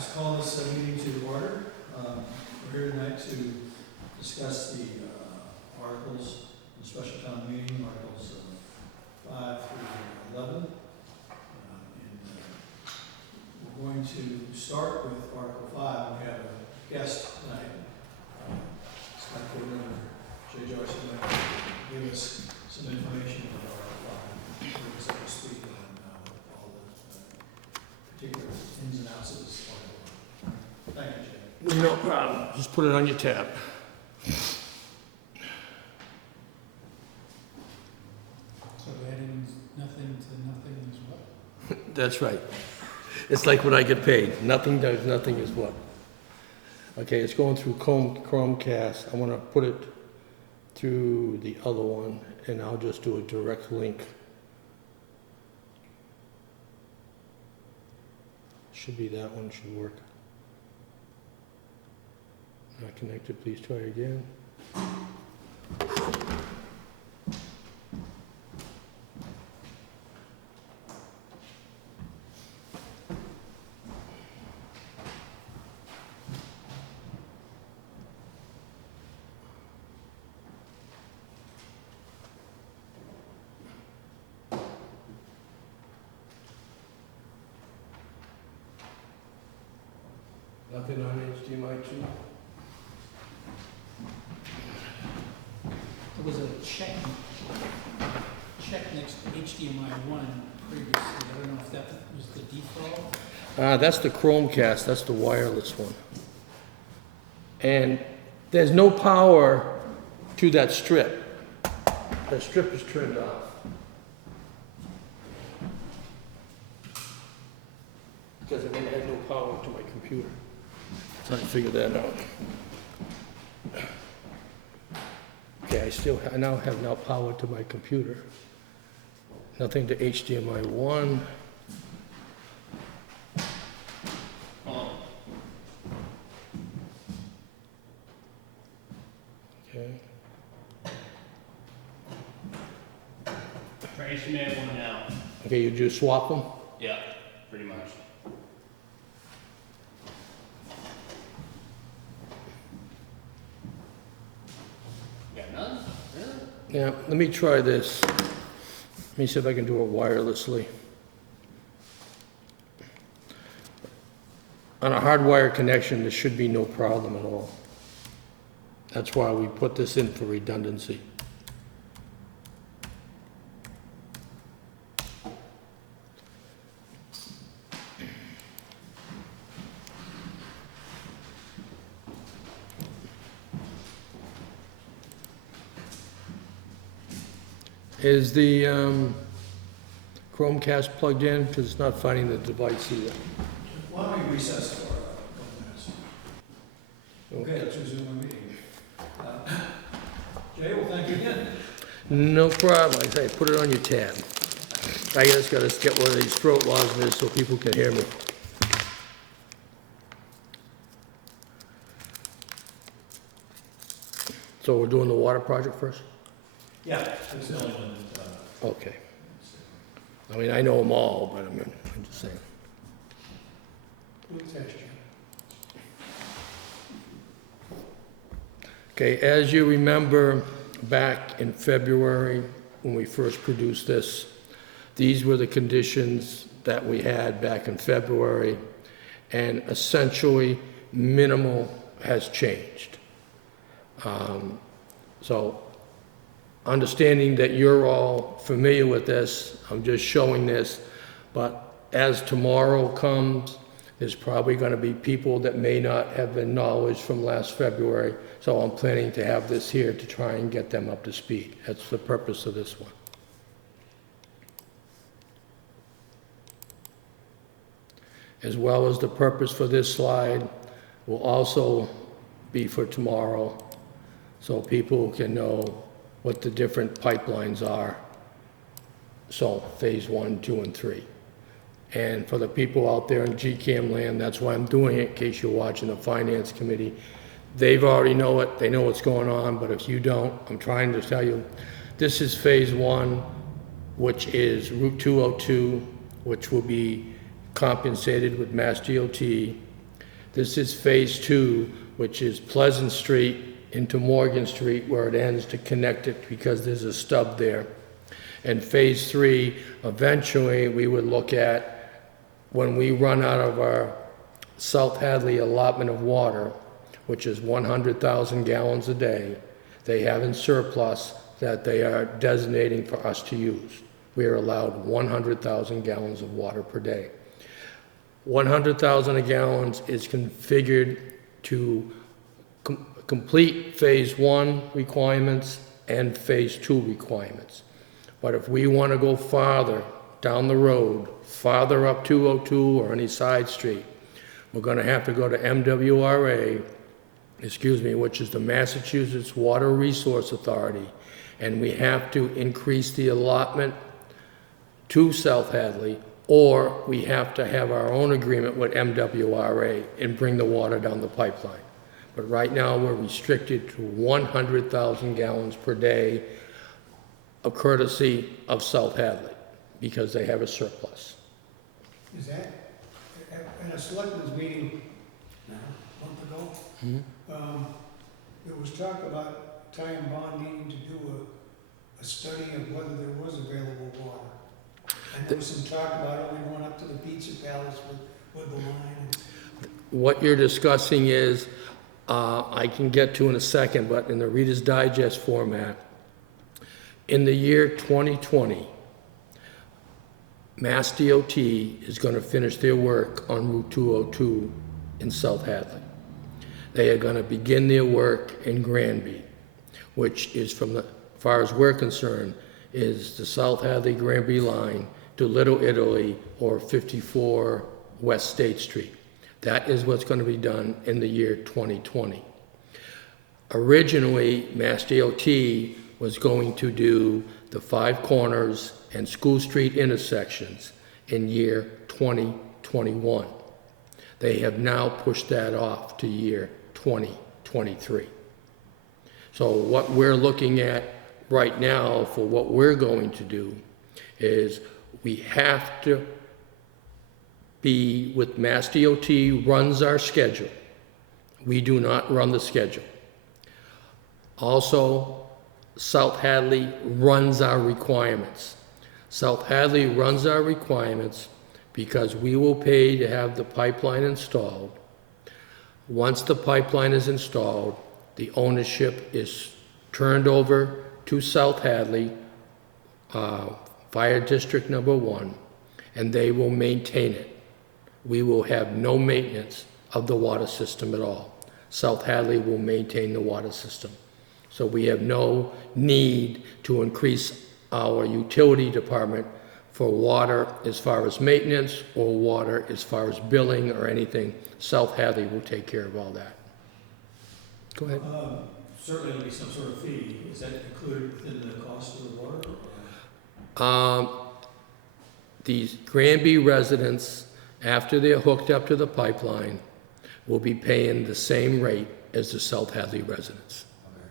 Just call this meeting to order. We're here tonight to discuss the articles, the special town meeting, articles 5 through 11. We're going to start with Article 5. We have a guest tonight. Select Board Member Jay Joyce is going to give us some information about Article 5, bring us up to speed on all the particular ins and outs of this article. Thank you, Jay. No problem. Just put it on your tab. So adding nothing to nothing is what? That's right. It's like when I get paid. Nothing does nothing is what? Okay, it's going through Chromecast. I want to put it through the other one, and I'll just do a direct link. Should be that one, should work. Not connected, please try again. Nothing on HDMI 2? There was a check next to HDMI 1 previously. I don't know if that was the default. That's the Chromecast, that's the wireless one. And there's no power to that strip. That strip is turned off. Because I had no power to my computer. So I figured that out. Okay, I now have no power to my computer. Nothing to HDMI 1. Okay. For HDMI 1 now. Okay, you just swap them? Yeah, pretty much. Got none? Really? Yeah, let me try this. Let me see if I can do it wirelessly. On a hardwire connection, there should be no problem at all. That's why we put this in for redundancy. Is the Chromecast plugged in? Because it's not finding the device either. Why don't we recess for a couple minutes? Okay, let's resume our meeting. Jay, well, thank you again. No problem. Like I say, put it on your tab. I just got to get one of these throat lozenges so people can hear me. So we're doing the water project first? Yeah, that's the only one that, Okay. I mean, I know them all, but I'm just saying. good texture. Okay, as you remember, back in February, when we first produced this, these were the conditions that we had back in February, and essentially, minimal has changed. So, understanding that you're all familiar with this, I'm just showing this, but as tomorrow comes, there's probably going to be people that may not have been knowledge from last February, so I'm planning to have this here to try and get them up to speed. That's the purpose of this one. As well as the purpose for this slide will also be for tomorrow, so people can know what the different pipelines are. So, phase 1, 2, and 3. And for the people out there in GCAM land, that's why I'm doing it, in case you're watching the Finance Committee. They've already know it, they know what's going on, but if you don't, I'm trying to tell you, this is phase 1, which is Route 202, which will be compensated with Mass DOT This is Phase 2, which is Pleasant Street into Morgan Street, where it ends to connect it because there's a stub there. And Phase 3, eventually, we would look at when we run out of our South Hadley allotment of water, which is 100,000 gallons a day, they have in surplus that they are designating for us to use. We are allowed 100,000 gallons of water per day. 100,000 gallons is configured to complete Phase 1 requirements and Phase 2 requirements. But if we want to go farther down the road, farther up 202 or any side street, we're going to have to go to MWRA, which is the Massachusetts Water Resource Authority, and we have to increase the allotment to South Hadley, or we have to have our own agreement with MWRA and bring the water down the pipeline. But right now, we're restricted to 100,000 gallons per day, a courtesy of South Hadley, because they have a surplus. Is that, at a selectmen's meeting, a month ago, there was talk about Ty and Bond needing to do a study of whether there was available water. And there was some talk about only going up to the Pizza Palace with the line. What you're discussing is, I can get to in a second, but in the Reader's Digest format, in the year 2020, Mass DOT is going to finish their work on Route 202 in South Hadley. They are going to begin their work in Granby, which is, from the, as far as we're concerned, is the South Hadley Granby line to Little Italy or 54 West State Street. That is what's going to be done in the year 2020. Originally, Mass DOT was going to do the Five Corners and School Street intersections in year 2021. They have now pushed that off to year 2023. So what we're looking at right now for what we're going to do is we have to be with Mass DOT runs our schedule. We do not run the schedule. Also, South Hadley runs our requirements. South Hadley runs our requirements because we will pay to have the pipeline installed. Once the pipeline is installed, the ownership is turned over to South Hadley, Fire District Number 1, and they will maintain it. We will have no maintenance of the water system at all. South Hadley will maintain the water system. So we have no need to increase our utility department for water as far as maintenance or water as far as billing or anything. South Hadley will take care of all that. Go ahead. Certainly there'll be some sort of fee. Is that included within the cost of the water? These Granby residents, after they're hooked up to the pipeline, will be paying the same rate as the South Hadley residents. Okay.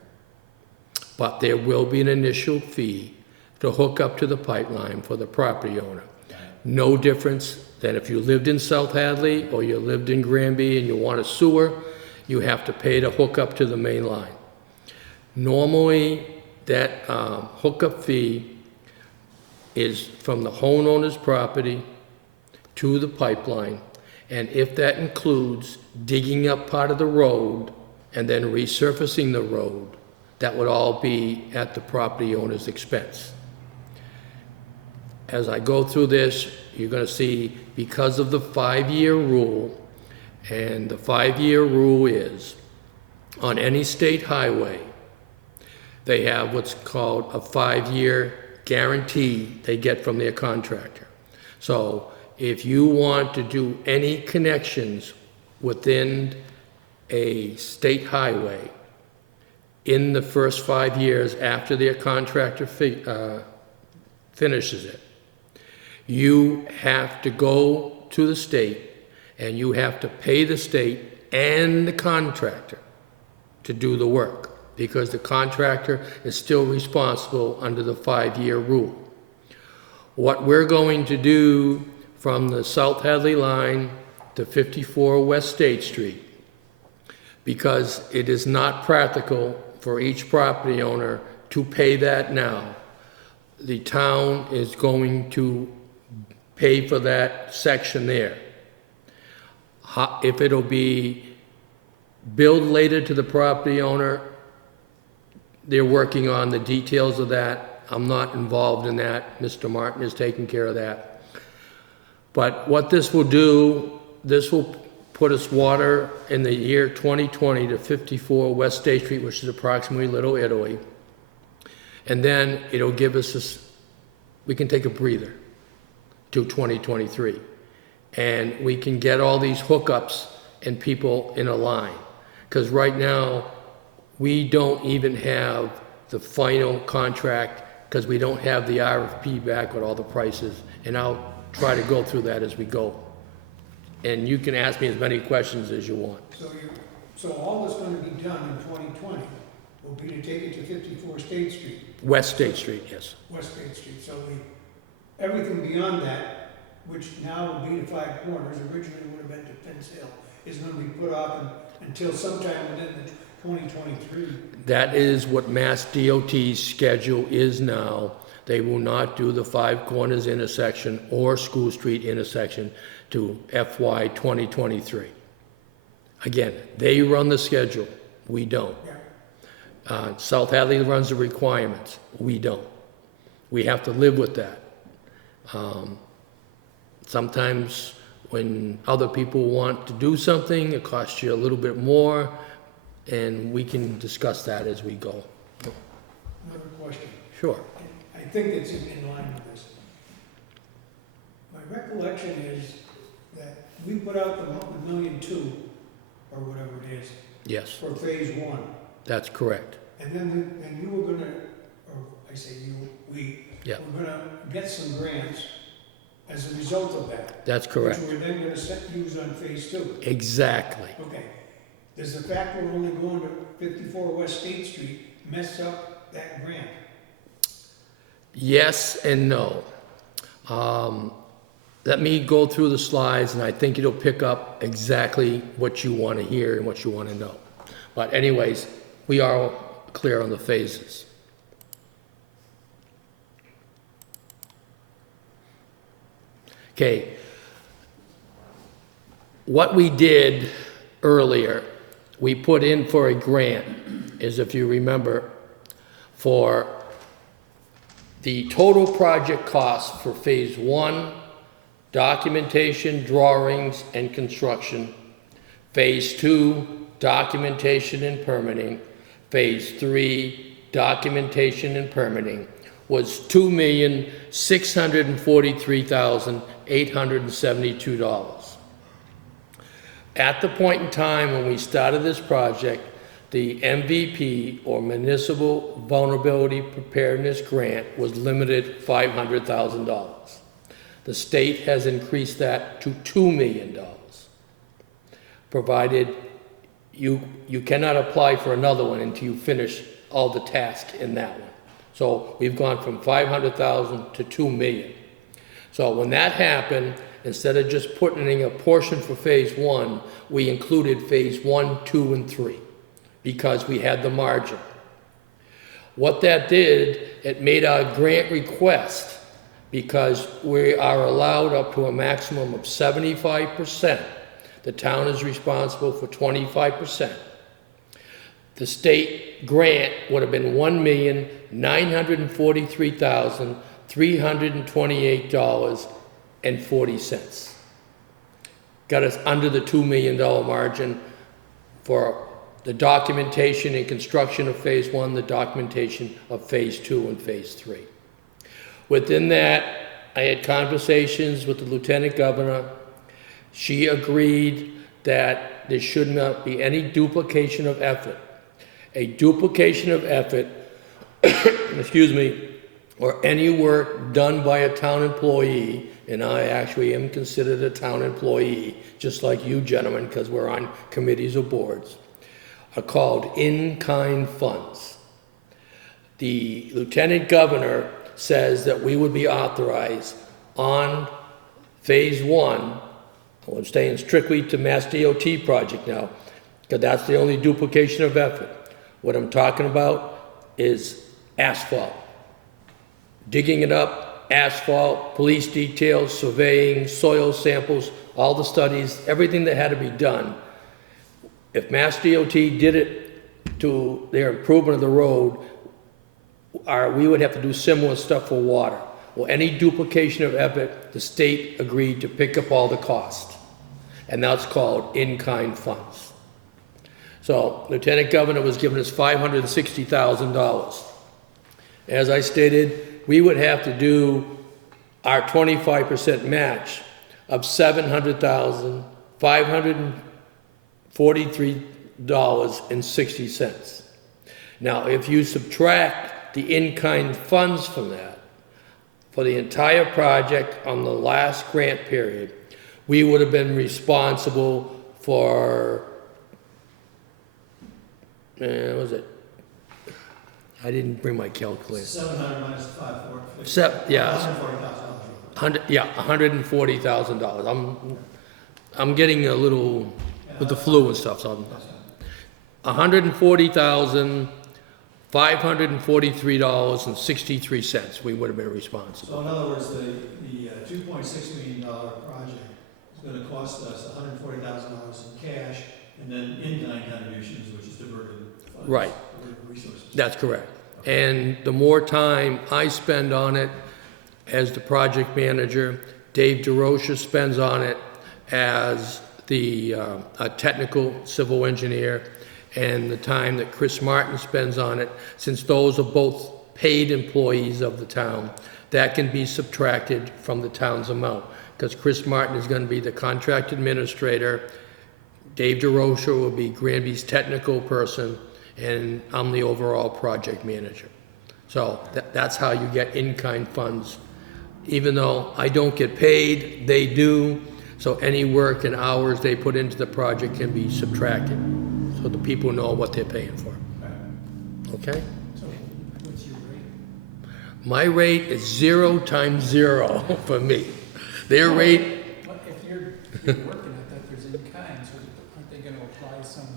But there will be an initial fee to hook up to the pipeline for the property owner. No difference than if you lived in South Hadley or you lived in Granby and you want a sewer, you have to pay to hook up to the main line. Normally, that hookup fee is from the homeowner's property to the pipeline, and if that includes digging up part of the road and then resurfacing the road, that would all be at the property owner's expense. As I go through this, you're going to see, because of the 5-year rule, and the 5-year rule is, on any state highway, they have what's called a 5-year guarantee they get from their contractor. So if you want to do any connections within a state highway in the first 5 years after their contractor finishes it, you have to go to the state and you have to pay the state and the contractor to do the work, because the contractor is still responsible under the 5-year rule. What we're going to do from the South Hadley line to 54 West State Street, because it is not practical for each property owner to pay that now. The town is going to pay for that section there. If it'll be billed later to the property owner, they're working on the details of that. I'm not involved in that. Mr. Martin is taking care of that. But what this will do, this will put us water in the year 2020 to 54 West State Street, which is approximately Little Italy. And then it'll give us this, we can take a breather to 2023. And we can get all these hookups and people in a line. Because right now, we don't even have the final contract, because we don't have the RFP back with all the prices. And I'll try to go through that as we go. And you can ask me as many questions as you want. So all that's gonna be done in 2020 will be to take it to 54 State Street, West State Street, yes. West State Street. So everything beyond that, which now would be to Five Corners, originally would have been to Finn's Hill, is gonna be put off until sometime within 2023. That is what Mass DOT's schedule is now. They will not do the Five Corners intersection or School Street intersection to FY 2023. Again, they run the schedule, we don't. Yeah. South Hadley runs the requirements, we don't. We have to live with that. Sometimes when other people want to do something, it costs you a little bit more, and we can discuss that as we go. Another question. Sure. I think it's in line with this. My recollection is that we put out the $1.2 million, or whatever it is, Yes, for phase one. that's correct. And then you were gonna, or I say you, Yeah. were gonna get some grants as a result of that. That's correct. Which we're then gonna use on phase two. Exactly. Okay. Does the fact we're only going to 54 West State Street mess up that grant? Yes and no. Let me go through the slides, and I think it'll pick up exactly what you want to hear and what you want to know. But anyways, we are all clear on the phases. Okay. What we did earlier, we put in for a grant, is if you remember, for the total project cost for phase one, documentation, drawings, and construction. Phase two, documentation and permitting. Phase three, documentation and permitting, was $2,643,872. At the point in time when we started this project, the MVP, or Municipal Vulnerability Preparedness Grant, was limited $500,000. The state has increased that to $2 million, provided you cannot apply for another one until you finish all the tasks in that one. So we've gone from $500,000 to $2 million. So when that happened, instead of just putting in a portion for phase one, we included phase 1, 2, and 3 because we had the margin. What that did, it made our grant request, because we are allowed up to a maximum of 75%. The town is responsible for 25%. The state grant would have been $1,943,328.40. Got us under the $2 million margin for the documentation and construction of phase one, the documentation of phase two and phase three. Within that, I had conversations with the Lieutenant Governor. She agreed that there should not be any duplication of effort. A duplication of effort, excuse me, or any work done by a town employee, and I actually am considered a town employee, just like you gentlemen, because we're on committees or boards, are called in-kind funds. The Lieutenant Governor says that we would be authorized on phase one, So I'm staying strictly to Mass DOT project now, because that's the only duplication of effort. What I'm talking about is asphalt. Digging it up, asphalt, police details, surveying, soil samples, all the studies, everything that had to be done. If Mass DOT did it to their improvement of the road, we would have to do similar stuff for water. Well, any duplication of effort, the state agreed to pick up all the cost. And that's called in-kind funds. So Lieutenant Governor was giving us $560,000. As I stated, we would have to do our 25% match of $700,543.60. Now, if you subtract the in-kind funds from that, for the entire project on the last grant period, we would have been responsible for, what was it? I didn't bring my calculator. 700 minus 540. Yeah. $140,000. $140,000. I'm getting a little with the flu and stuff, so $140,543.63 we would have been responsible. So in other words, the $2.6 million project is going to cost us $140,000 in cash and then in-kind contributions, which is diverted funds. Right. Diverted resources. That's correct. And the more time I spend on it as the project manager, Dave DeRocha spends on it as the technical civil engineer, and the time that Chris Martin spends on it, since those are both paid employees of the town, that can be subtracted from the town's amount. Because Chris Martin is going to be the contract administrator, Dave DeRocha will be Granby's technical person, and I'm the overall project manager. So that's how you get in-kind funds. Even though I don't get paid, they do, so any work and hours they put into the project can be subtracted, so the people know what they're paying for. Okay? So what's your rate? My rate is 0 times 0 for me. Their rate, What if you're working at that, there's in kind, so aren't they gonna apply some?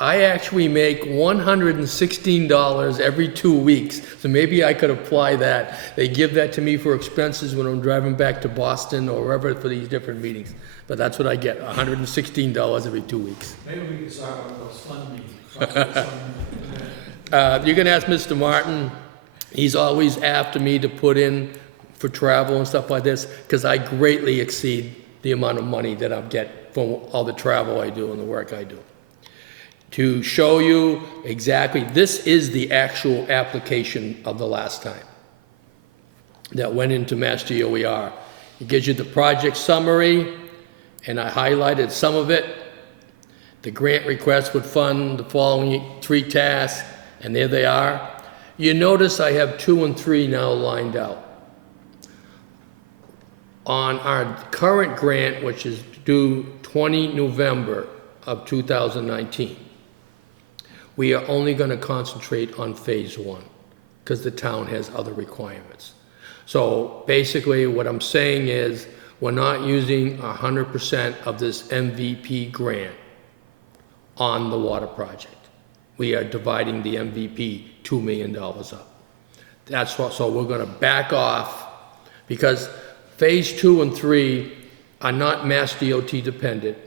I actually make $116 every 2 weeks, so maybe I could apply that. They give that to me for expenses when I'm driving back to Boston or wherever for these different meetings. But that's what I get, $116 every 2 weeks. Maybe we can start one of those fund meetings. You can ask Mr. Martin. He's always after me to put in for travel and stuff like this, because I greatly exceed the amount of money that I get from all the travel I do and the work I do. To show you exactly, this is the actual application of the last time that went into Mass DOER. It gives you the project summary, and I highlighted some of it. The grant request would fund the following 3 tasks, and there they are. You notice I have 2 and 3 now lined out. On our current grant, which is due 20 November of 2019, we are only going to concentrate on phase 1 because the town has other requirements. So basically what I'm saying is we're not using 100% of this MVP grant on the water project. We are dividing the MVP $2 million up. That's what, so we're going to back off, because phase 2 and 3 are not Mass DOT dependent.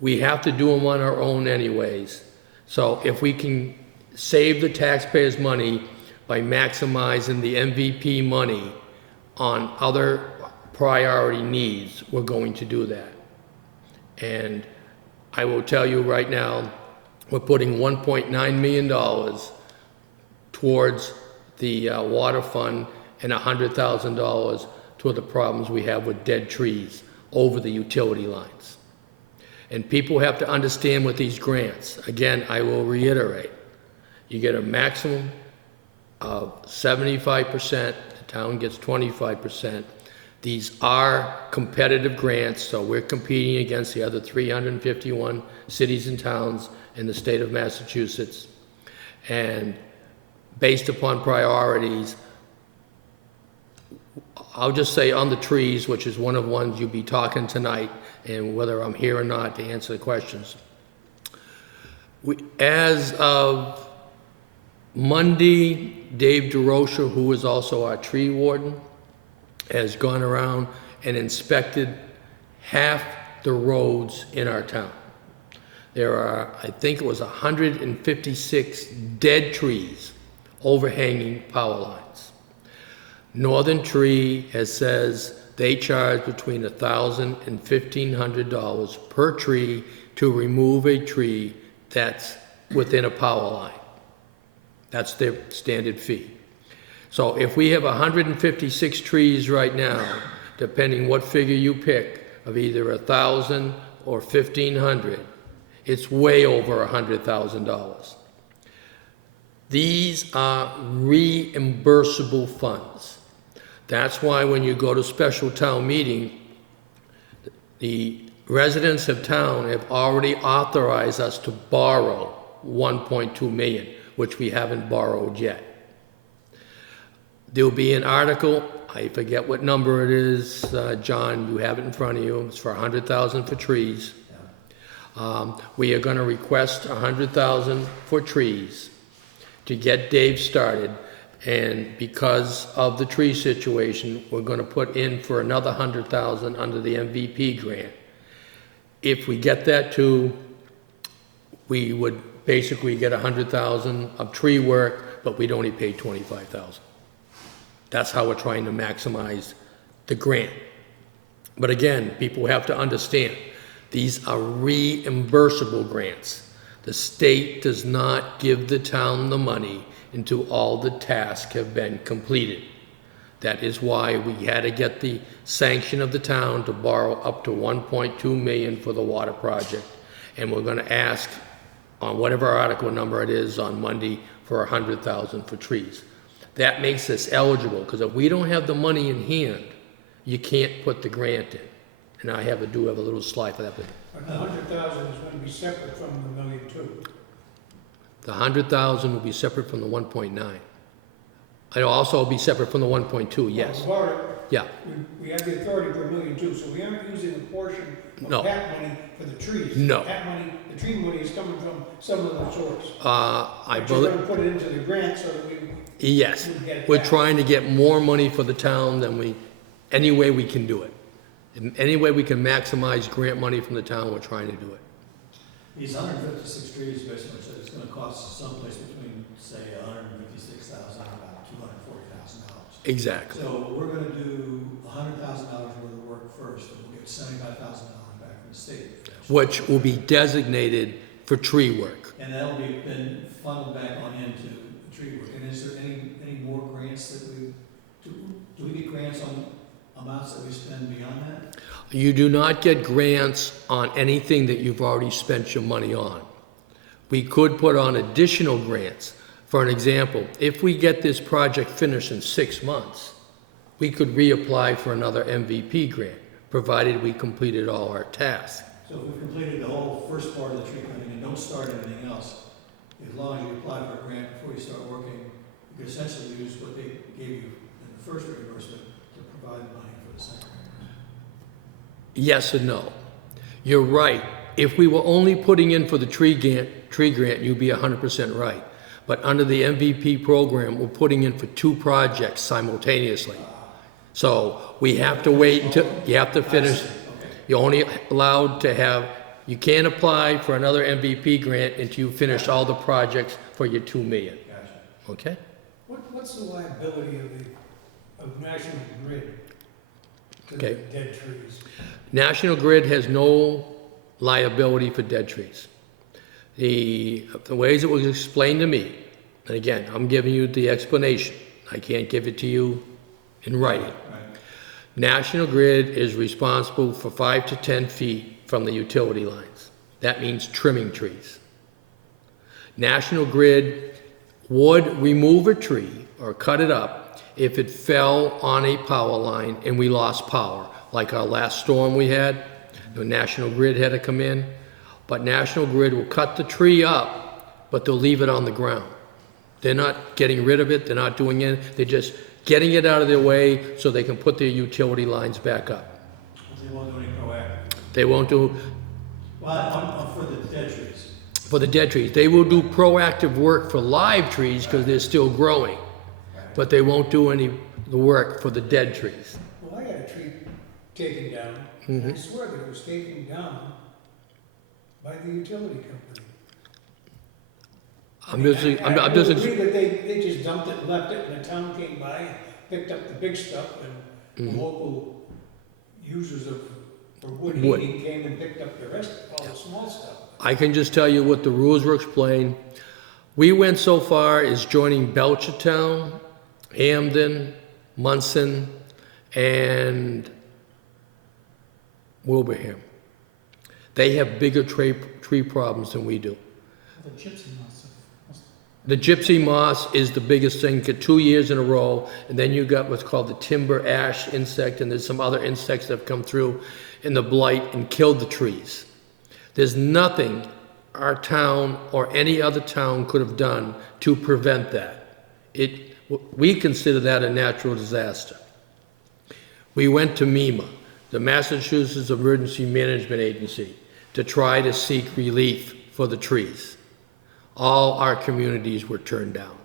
We have to do them on our own anyways. So if we can save the taxpayers' money by maximizing the MVP money on other priority needs, we're going to do that. And I will tell you right now, we're putting $1.9 million towards the water fund and $100,000 toward the problems we have with dead trees over the utility lines. And people have to understand with these grants, again, I will reiterate, you get a maximum of 75%, the town gets 25%. These are competitive grants, so we're competing against the other 351 cities and towns in the state of Massachusetts. And based upon priorities, I'll just say on the trees, which is one of the ones you'll be talking tonight, and whether I'm here or not to answer the questions. As of Monday, Dave DeRocha, who is also our tree warden, has gone around and inspected half the roads in our town. There are, I think it was 156 dead trees overhanging power lines. Northern Tree says they charge between $1,000 and $1,500 per tree to remove a tree that's within a power line. That's their standard fee. So if we have 156 trees right now, depending what figure you pick, of either $1,000 or $1,500, it's way over $100,000. These are reimbursable funds. That's why when you go to special town meeting, the residents of town have already authorized us to borrow 1.2 million, which we haven't borrowed yet. There'll be an article, I forget what number it is, John, you have it in front of you, it's for 100,000 for trees. We are gonna request 100,000 for trees to get Dave started, and because of the tree situation, we're gonna put in for another 100,000 under the MVP grant. If we get that too, we would basically get 100,000 of tree work, but we'd only pay 25,000. That's how we're trying to maximize the grant. But again, people have to understand, these are reimbursable grants. The state does not give the town the money until all the tasks have been completed. That is why we had to get the sanction of the town to borrow up to 1.2 million for the water project. And we're gonna ask on whatever article number it is on Monday for 100,000 for trees. That makes us eligible, because if we don't have the money in hand, you can't put the grant in. And I do have a little slide for that. But the 100,000 is gonna be separate from the $1.2 million. The 100,000 will be separate from the 1.9. It'll also be separate from the 1.2, yes. We've already, Yeah, we have the authority for $1.2 million, so we aren't using a portion No. of that money for the trees. No. That money, the tree money is coming from some other source. I But you're believe, gonna put it into the grant so that we yes. would get it We're back. trying to get more money for the town than any way we can do it. In any way we can maximize grant money from the town, we're trying to do it. These 156 trees, basically, so it's gonna cost someplace between, say, 156,000 and about $240,000. Exactly. So we're gonna do $100,000 worth of work first, and we'll get $75,000 back from the state. Which will be designated for tree work. And that'll be then funneled back on into the tree work. And is there any more grants that do we get grants on amounts that we spend beyond that? You do not get grants on anything that you've already spent your money on. We could put on additional grants. For an example, if we get this project finished in 6 months, we could reapply for another MVP grant, provided we completed all our tasks. So if we've completed the whole first part of the tree cutting and don't start anything else, as long as you apply for a grant before you start working, you can essentially use what they gave you in the first reimbursement to provide money for the second reimbursement. Yes and no. You're right. If we were only putting in for the tree grant, you'd be 100% right. But under the MVP program, we're putting in for 2 projects simultaneously. So we have to wait until, you have to finish. You're only allowed to have, you can't apply for another MVP grant until you finish all the projects for your 2 million. Gotcha. Okay? What's the liability of National Grid to Okay. the dead trees? National Grid has no liability for dead trees. The ways it was explained to me, and again, I'm giving you the explanation. I can't give it to you in writing. Right. National Grid is responsible for 5 to 10 feet from the utility lines. That means trimming trees. National Grid would remove a tree or cut it up if it fell on a power line and we lost power. Like our last storm we had, the National Grid had to come in. But National Grid will cut the tree up, but they'll leave it on the ground. They're not getting rid of it, they're not doing it, they're just getting it out of their way so they can put their utility lines back up. They won't do any proactive. They won't do, Well, for the dead trees. for the dead trees, they will do proactive work for live trees because they're still growing, but they won't do any the work for the dead trees. Well, I got a tree taken down, and I swear that it was taken down by the utility company. I'm just, I don't agree that they just dumped it and left it, and the town came by and picked up the big stuff, and the local users of, for wood Wood. heating came and picked up the rest, all the small stuff. I can just tell you what the rules were explained. We went so far as joining Belchertown, Hamden, Munson, and Wilbraham. They have bigger tree problems than we do. The gypsy moss. The gypsy moss is the biggest thing, get 2 years in a row, and then you got what's called the timber ash insect, and there's some other insects that have come through in the blight and killed the trees. There's nothing our town or any other town could have done to prevent that. We consider that a natural disaster. We went to MEMA, the Massachusetts Emergency Management Agency, to try to seek relief for the trees. All our communities were turned down.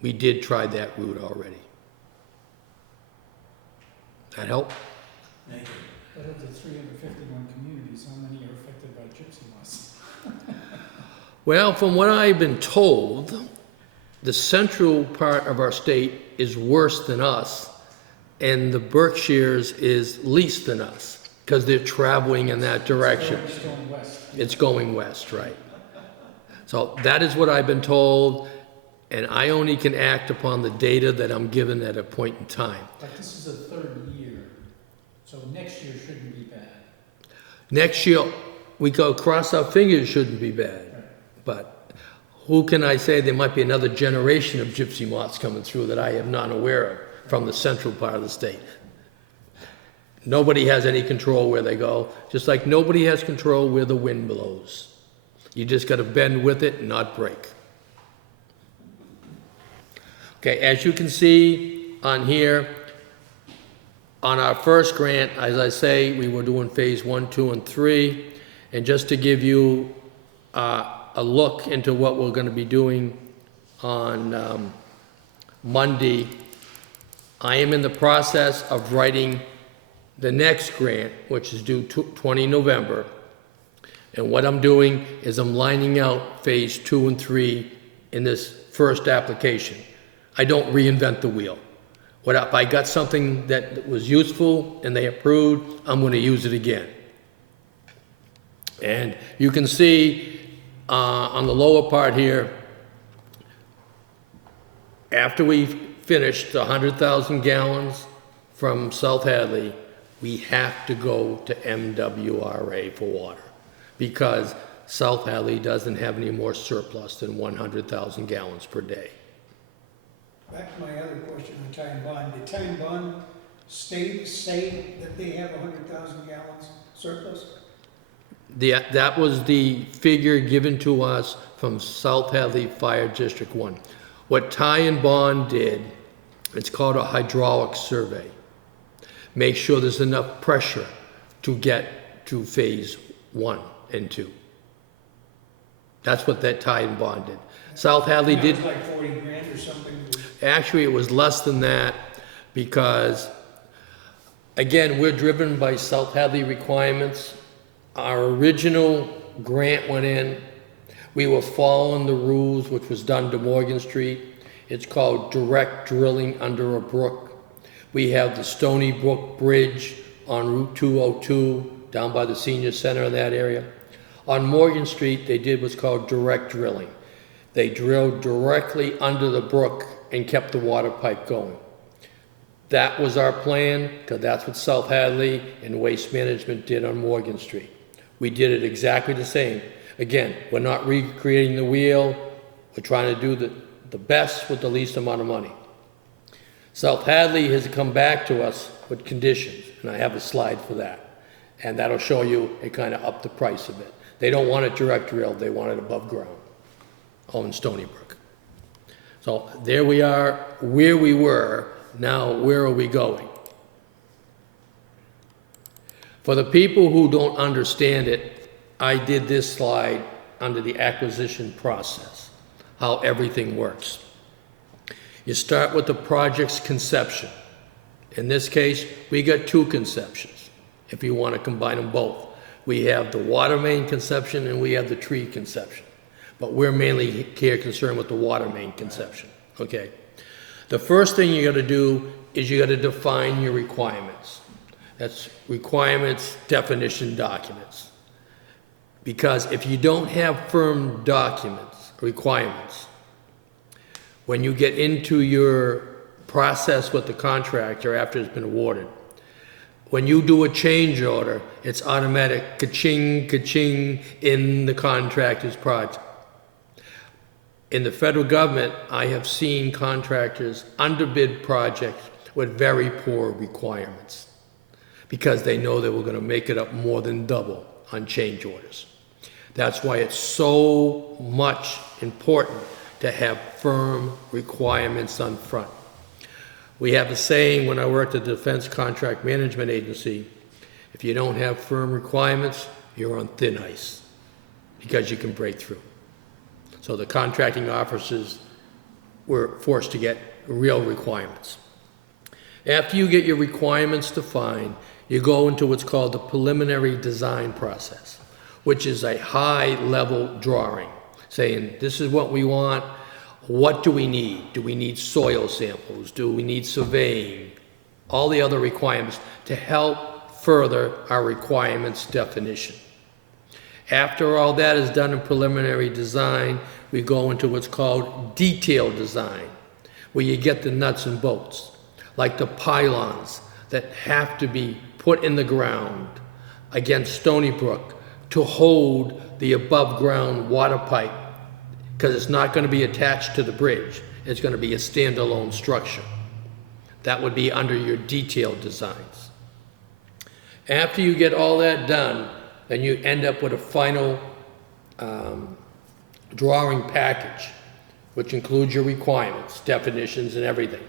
We did try that route already. That help? Thank you. Out of the 351 communities, how many are affected by gypsy moss? Well, from what I've been told, the central part of our state is worse than us, and the Berkshires is least than us, because they're traveling in that direction. It's going west. It's going west, right? So that is what I've been told, and I only can act upon the data that I'm given at a point in time. But this is the third year, so next year shouldn't be bad. Next year, we go cross our fingers, shouldn't be bad. But who can I say, there might be another generation of gypsy moths coming through that I am not aware of from the central part of the state. Nobody has any control where they go, just like nobody has control where the wind blows. You just got to bend with it and not break. Okay, as you can see on here, on our first grant, as I say, we were doing phase 1, 2, and 3. And just to give you a look into what we're going to be doing on Monday, I am in the process of writing the next grant, which is due 20 November. And what I'm doing is I'm lining out phase 2 and 3 in this first application. I don't reinvent the wheel. What if I got something that was useful and they approved, I'm going to use it again. And you can see on the lower part here, after we finished the 100,000 gallons from South Hadley, we have to go to MWRA for water because South Hadley doesn't have any more surplus than 100,000 gallons per day. Back to my other question on time bond. Did time bond say that they have 100,000 gallons surplus? That was the figure given to us from South Hadley Fire District 1. What Ty and Bond did, it's called a hydraulic survey. Make sure there's enough pressure to get to phase 1 and 2. That's what that Ty and Bond did. South Hadley did. It was like 40 grand or something. Actually, it was less than that because, again, we're driven by South Hadley requirements. Our original grant went in. We were following the rules, which was done to Morgan Street. It's called direct drilling under a brook. We have the Stony Brook Bridge on Route 202 down by the senior center in that area. On Morgan Street, they did what's called direct drilling. They drilled directly under the brook and kept the water pipe going. That was our plan, because that's what South Hadley and Waste Management did on Morgan Street. We did it exactly the same. Again, we're not recreating the wheel. We're trying to do the best with the least amount of money. South Hadley has come back to us with conditions, and I have a slide for that. And that'll show you it kind of upped the price a bit. They don't want it direct drilled, they want it above ground, in Stony Brook. So there we are, where we were, now where are we going? For the people who don't understand it, I did this slide under the acquisition process, how everything works. You start with the project's conception. In this case, we got two conceptions, if you want to combine them both. We have the water main conception and we have the tree conception. But we're mainly here concerned with the water main conception, okay? The first thing you got to do is you got to define your requirements. That's requirements, definition documents. Because if you don't have firm documents, requirements, when you get into your process with the contractor after it's been awarded, when you do a change order, it's automatic ka-ching, ka-ching in the contractor's project. In the federal government, I have seen contractors underbid projects with very poor requirements because they know they were going to make it up more than double on change orders. That's why it's so much important to have firm requirements on front. We have a saying when I worked at the Defense Contract Management Agency, if you don't have firm requirements, you're on thin ice because you can break through. So the contracting officers were forced to get real requirements. After you get your requirements defined, you go into what's called the preliminary design process, which is a high-level drawing, saying this is what we want, what do we need? Do we need soil samples? Do we need surveying? All the other requirements to help further our requirements definition. After all that is done in preliminary design, we go into what's called detailed design, where you get the nuts and bolts, like the pylons that have to be put in the ground against Stony Brook to hold the above-ground water pipe, because it's not going to be attached to the bridge. It's going to be a standalone structure. That would be under your detailed designs. After you get all that done, then you end up with a final drawing package, which includes your requirements, definitions, and everything.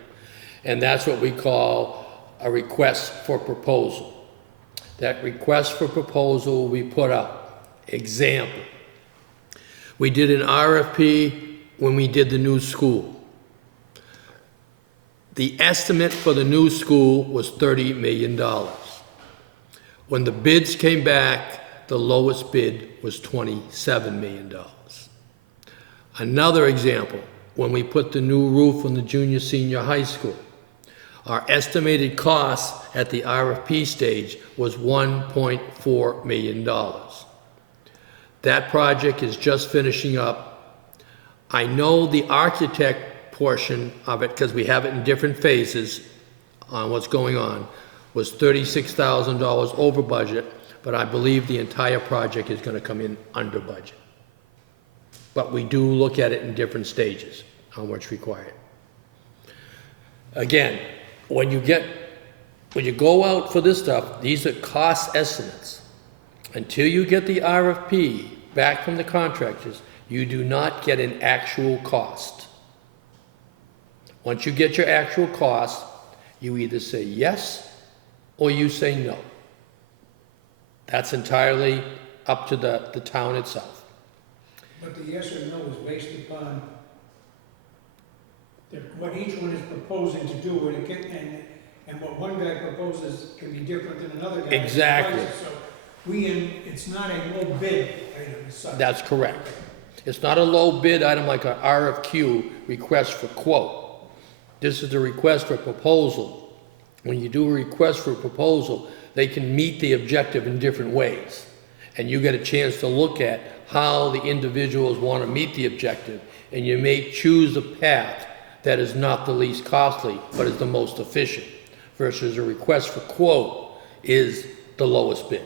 And that's what we call a request for proposal. That request for proposal will be put out. Example, we did an RFP when we did the new school. The estimate for the new school was $30 million. When the bids came back, the lowest bid was $27 million. Another example, when we put the new roof on the junior senior high school, our estimated cost at the RFP stage was $1.4 million. That project is just finishing up. I know the architect portion of it, because we have it in different phases on what's going on, was $36,000 over budget, but I believe the entire project is going to come in under budget. But we do look at it in different stages on what's required. Again, when you go out for this stuff, these are cost estimates. Until you get the RFP back from the contractors, you do not get an actual cost. Once you get your actual cost, you either say yes or you say no. That's entirely up to the town itself. But the yes or no is based upon what each one is proposing to do, and what one guy proposes can be different than another guy. Exactly. So it's not a low bid item as such. That's correct. It's not a low bid item like an RFQ, request for quote. This is a request for proposal. When you do a request for proposal, they can meet the objective in different ways. And you get a chance to look at how the individuals want to meet the objective, and you may choose a path that is not the least costly, but is the most efficient, versus a request for quote is the lowest bid.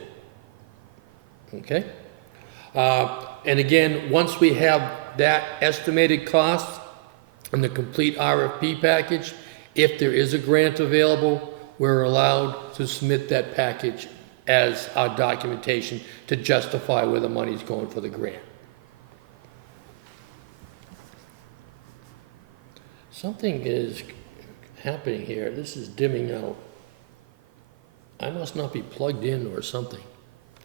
Okay? And again, once we have that estimated cost and the complete RFP package, if there is a grant available, we're allowed to submit that package as our documentation to justify where the money's going for the grant. Something is happening here. This is dimming out. I must not be plugged in or something.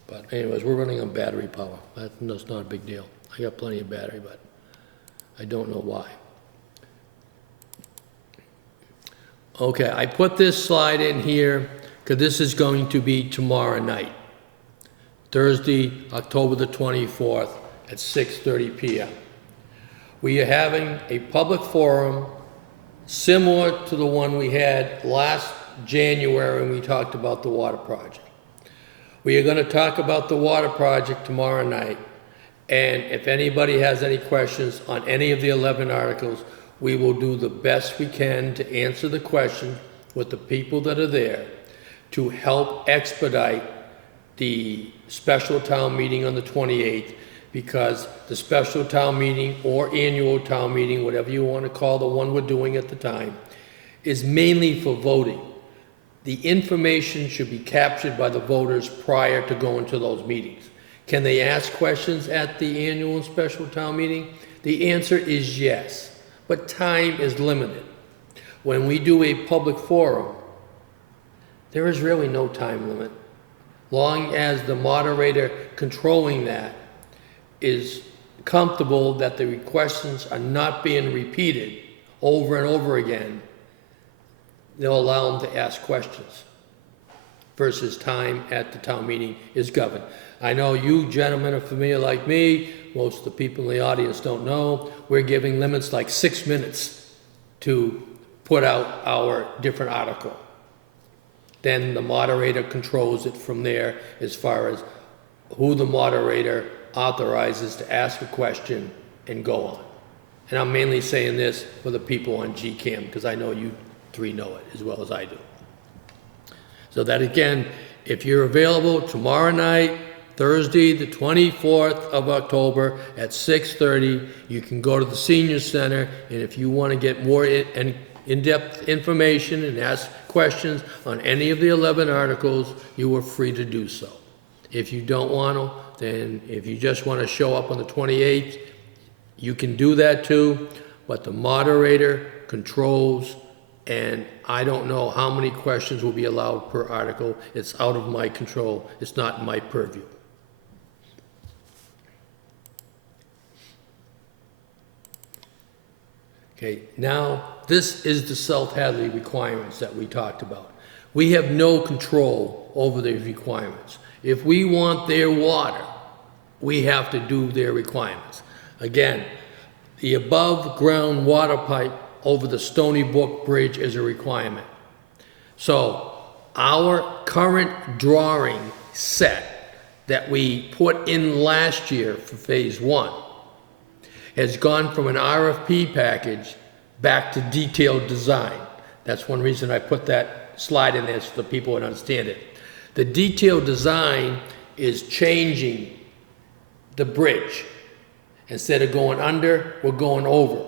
But anyways, we're running on battery power. That's not a big deal. I got plenty of battery, but I don't know why. Okay, I put this slide in here because this is going to be tomorrow night, Thursday, October the 24th at 6:30 p.m. We are having a public forum similar to the one we had last January when we talked about the water project. We are going to talk about the water project tomorrow night, and if anybody has any questions on any of the 11 articles, we will do the best we can to answer the question with the people that are there to help expedite the special town meeting on the 28th, because the special town meeting or annual town meeting, whatever you want to call the one we're doing at the time, is mainly for voting. The information should be captured by the voters prior to going to those meetings. Can they ask questions at the annual and special town meeting? The answer is yes, but time is limited. When we do a public forum, there is really no time limit. Long as the moderator controlling that is comfortable that the questions are not being repeated over and over again, they'll allow them to ask questions versus time at the town meeting is governed. I know you gentlemen are familiar like me. Most of the people in the audience don't know. We're giving limits like 6 minutes to put out our different article. Then the moderator controls it from there as far as who the moderator authorizes to ask a question and go on. And I'm mainly saying this for the people on GCAM because I know you three know it as well as I do. So that again, if you're available tomorrow night, Thursday, the 24th of October at 6:30, you can go to the Senior Center, and if you want to get more in-depth information and ask questions on any of the 11 articles, you are free to do so. If you don't want to, then if you just want to show up on the 28th, you can do that too, but the moderator controls, and I don't know how many questions will be allowed per article. It's out of my control. It's not my purview. Okay, now this is the South Hadley requirements that we talked about. We have no control over the requirements. If we want their water, we have to do their requirements. Again, the above ground water pipe over the Stony Brook Bridge is a requirement. So our current drawing set that we put in last year for phase 1 has gone from an RFP package back to detailed design. That's one reason I put that slide in there so the people would understand it. The detailed design is changing the bridge. Instead of going under, we're going over.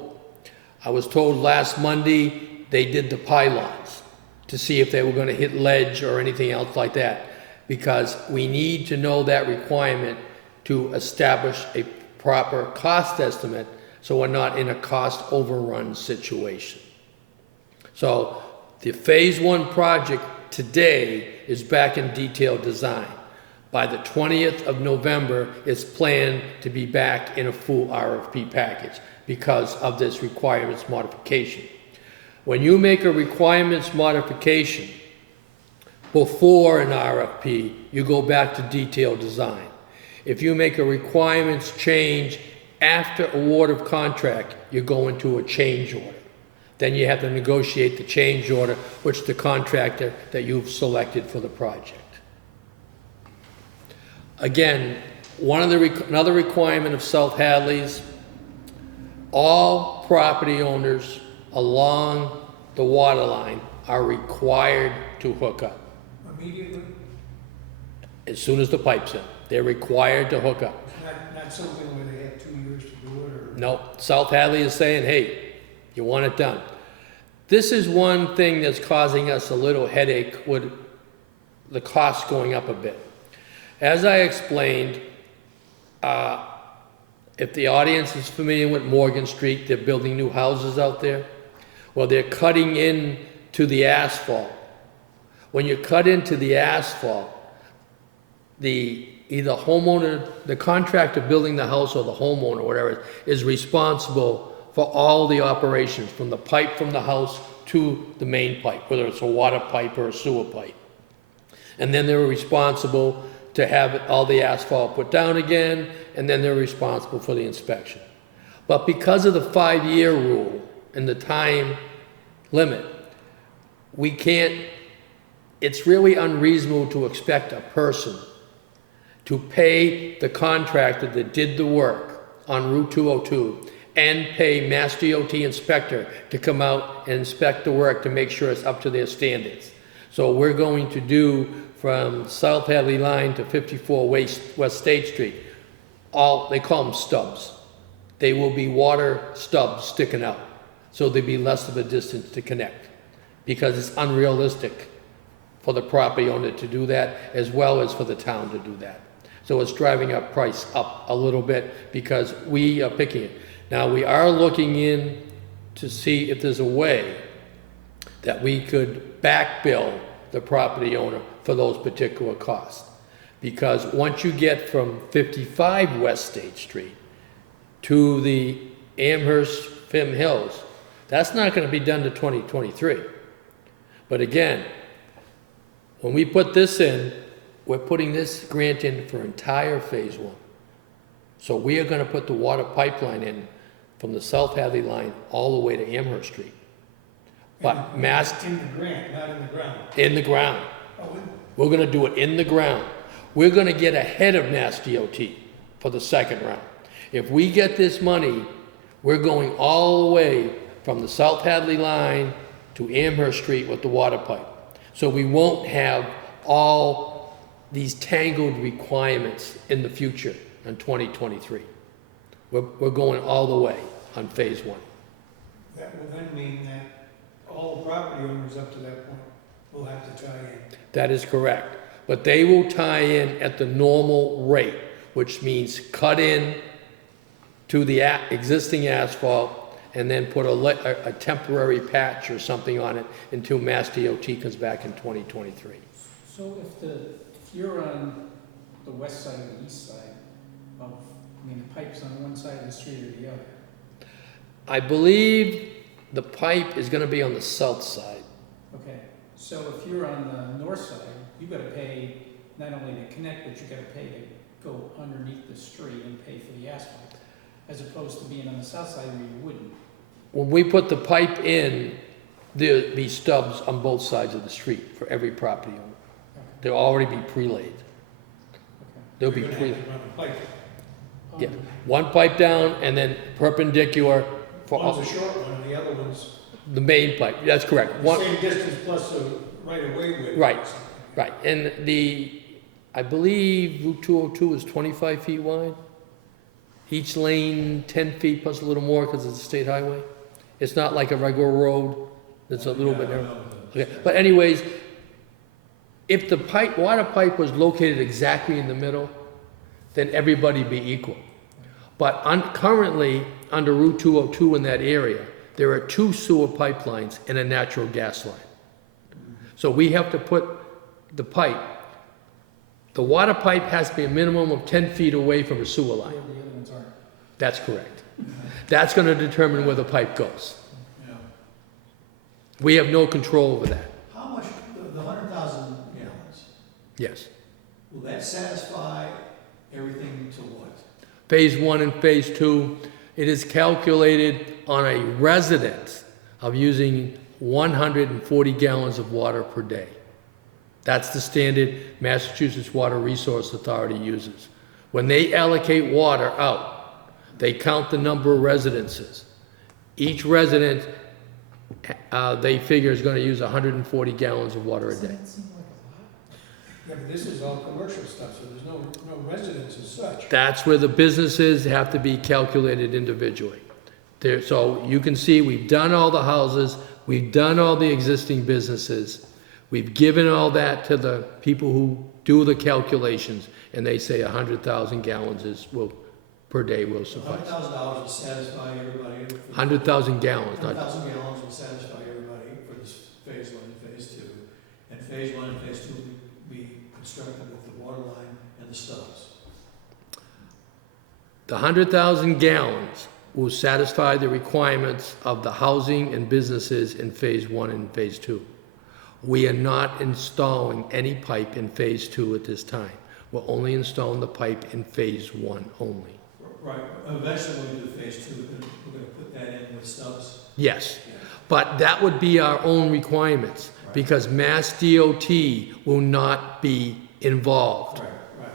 I was told last Monday they did the pylons to see if they were going to hit ledge or anything else like that, because we need to know that requirement to establish a proper cost estimate so we're not in a cost overrun situation. So the phase 1 project today is back in detailed design. By the 20th of November, it's planned to be back in a full RFP package because of this requirements modification. When you make a requirements modification before an RFP, you go back to detailed design. If you make a requirements change after award of contract, you go into a change order. Then you have to negotiate the change order, which the contractor that you've selected for the project. Again, another requirement of South Hadley's, all property owners along the water line are required to hook up. Immediately? As soon as the pipe's in, they're required to hook up. Not something where they have 2 years to do it, or? No, South Hadley is saying, hey, you want it done. This is one thing that's causing us a little headache with the cost going up a bit. As I explained, if the audience is familiar with Morgan Street, they're building new houses out there. Well, they're cutting in to the asphalt. When you cut into the asphalt, either homeowner, the contractor building the house or the homeowner, whatever, is responsible for all the operations, from the pipe from the house to the main pipe, whether it's a water pipe or a sewer pipe. And then they're responsible to have all the asphalt put down again, and then they're responsible for the inspection. But because of the 5-year rule and the time limit, we can't, it's really unreasonable to expect a person to pay the contractor that did the work on Route 202 and pay Mass DOT inspector to come out and inspect the work to make sure it's up to their standards. So we're going to do from South Hadley Line to 54 West State Street, they call them stubs. They will be water stubs sticking out, so there'd be less of a distance to connect, because it's unrealistic for the property owner to do that, as well as for the town to do that. So it's driving our price up a little bit because we are picking it. Now, we are looking in to see if there's a way that we could back bill the property owner for those particular costs. Because once you get from 55 West State Street to the Amherst Fim Hills, that's not going to be done to 2023. But again, when we put this in, we're putting this grant in for entire phase 1. So we are going to put the water pipeline in from the South Hadley line all the way to Amherst Street. But Mass, In the grant, not in the ground. in the ground. Oh, We're going to do it in the ground. We're going to get ahead of Mass DOT for the second round. If we get this money, we're going all the way from the South Hadley line to Amherst Street with the water pipe. So we won't have all these tangled requirements in the future in 2023. We're going all the way on phase 1. That will then mean that all the property owners up to that point will have to tie in. That is correct. But they will tie in at the normal rate, which means cut in to the existing asphalt and then put a temporary patch or something on it until Mass DOT comes back in 2023. So if you're on the west side or the east side of, the pipe's on one side of the street or the other? I believe the pipe is gonna be on the south side. Okay, so if you're on the north side, you gotta pay not only to connect, but you gotta pay to go underneath the street and pay for the asphalt, as opposed to being on the south side where you wouldn't. When we put the pipe in, there'll be stubs on both sides of the street for every property owner. Okay, They'll already be pre-laid. okay. They'll be You're gonna pre-laid. have to run a pipe. Yeah, one pipe down and then perpendicular for all, One's a short one, and the other one's the main pipe, that's correct. the One, same distance plus a right-of-way width. or Right. something. right, and I believe Route 202 is 25 feet wide. Each lane 10 feet plus a little more because it's a state highway. It's not like a regular road, it's a little bit narrow. Okay, but anyways, if the water pipe was located exactly in the middle, then everybody'd be equal. But currently, under Route 202 in that area, there are 2 sewer pipelines and a natural gas line. So we have to put the pipe, the water pipe has to be a minimum of 10 feet away from a sewer line. Where the other ones aren't. That's correct. That's gonna determine where the pipe goes. Yeah. We have no control over that. How much, the 100,000 gallons, Yes. will that satisfy everything to what? Phase 1 and phase 2, it is calculated on a resident of using 140 gallons of water per day. That's the standard Massachusetts Water Resource Authority uses. When they allocate water out, they count the number of residences. Each resident, they figure is gonna use 140 gallons of water a day. Yeah, but this is all commercial stuff, so there's no residence as such. That's where the businesses have to be calculated individually. So you can see, we've done all the houses, we've done all the existing businesses, we've given all that to the people who do the calculations, and they say 100,000 gallons will per day will suffice. $100,000 will satisfy everybody. 100,000 gallons, not 100,000 gallons will satisfy everybody for this phase 1 and phase 2. And phase 1 and phase 2 will be constructed with the water line and the stubs. the 100,000 gallons will satisfy the requirements of the housing and businesses in phase 1 and phase 2. We are not installing any pipe in phase 2 at this time. We're only installing the pipe in phase 1 only. Right, eventually when we do phase 2, we're gonna put that in with stubs. Yes, Yeah. but that would be our own requirements, Right. because Mass DOT will not be involved. Right, right.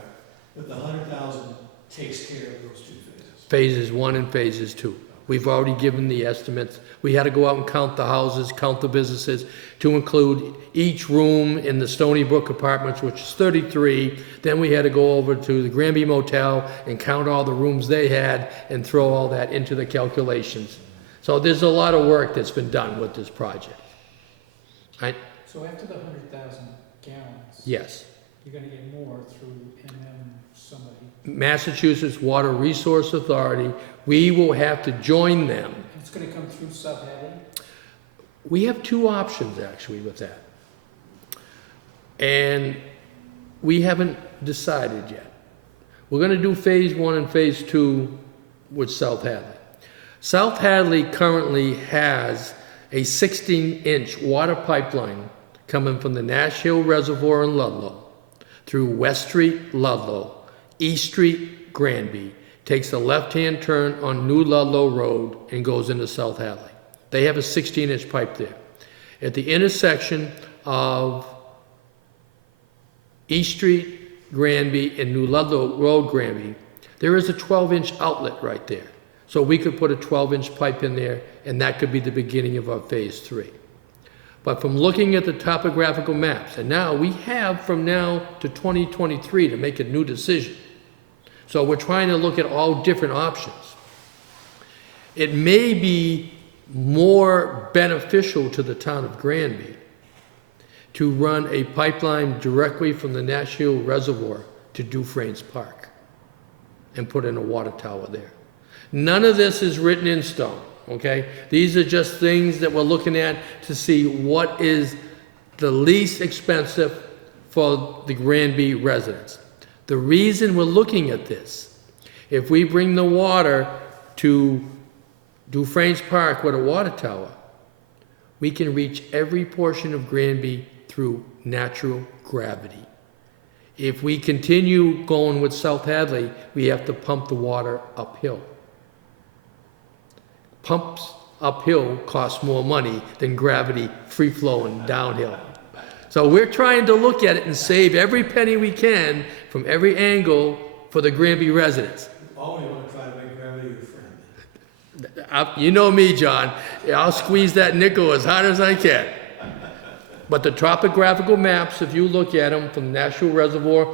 But the 100,000 takes care of those 2 phases. Phases 1 and phases 2. We've already given the estimates. We had to go out and count the houses, count the businesses, to include each room in the Stony Brook Apartments, which is 33. Then we had to go over to the Granby Motel and count all the rooms they had and throw all that into the calculations. So there's a lot of work that's been done with this project. Right? So after the 100,000 gallons, Yes. you're gonna get more through MM somebody. Massachusetts Water Resource Authority, we will have to join them. It's gonna come through South Hadley? We have 2 options actually with that. And we haven't decided yet. We're gonna do phase 1 and phase 2 with South Hadley. South Hadley currently has a 16-inch water pipeline coming from the Nash Hill Reservoir in Ludlow through West Street, Ludlow, East Street, Granby, takes a left-hand turn on New Ludlow Road and goes into South Hadley. They have a 16-inch pipe there. At the intersection of East Street, Granby, and New Ludlow Road, Granby, there is a 12-inch outlet right there. So we could put a 12-inch pipe in there, and that could be the beginning of our phase 3. But from looking at the topographical maps, and now we have from now to 2023 to make a new decision. So we're trying to look at all different options. It may be more beneficial to the town of Granby to run a pipeline directly from the Nash Hill Reservoir to Dufresne's Park and put in a water tower there. None of this is written in stone, okay? These are just things that we're looking at to see what is the least expensive for the Granby residents. The reason we're looking at this, if we bring the water to Dufresne's Park with a water tower, we can reach every portion of Granby through natural gravity. If we continue going with South Hadley, we have to pump the water uphill. Pumps uphill cost more money than gravity free-flowing downhill. So we're trying to look at it and save every penny we can from every angle for the Granby residents. Always want to try to make gravity your friend. You know me, John. I'll squeeze that nickel as hard as I can. But the topographical maps, if you look at them from National Reservoir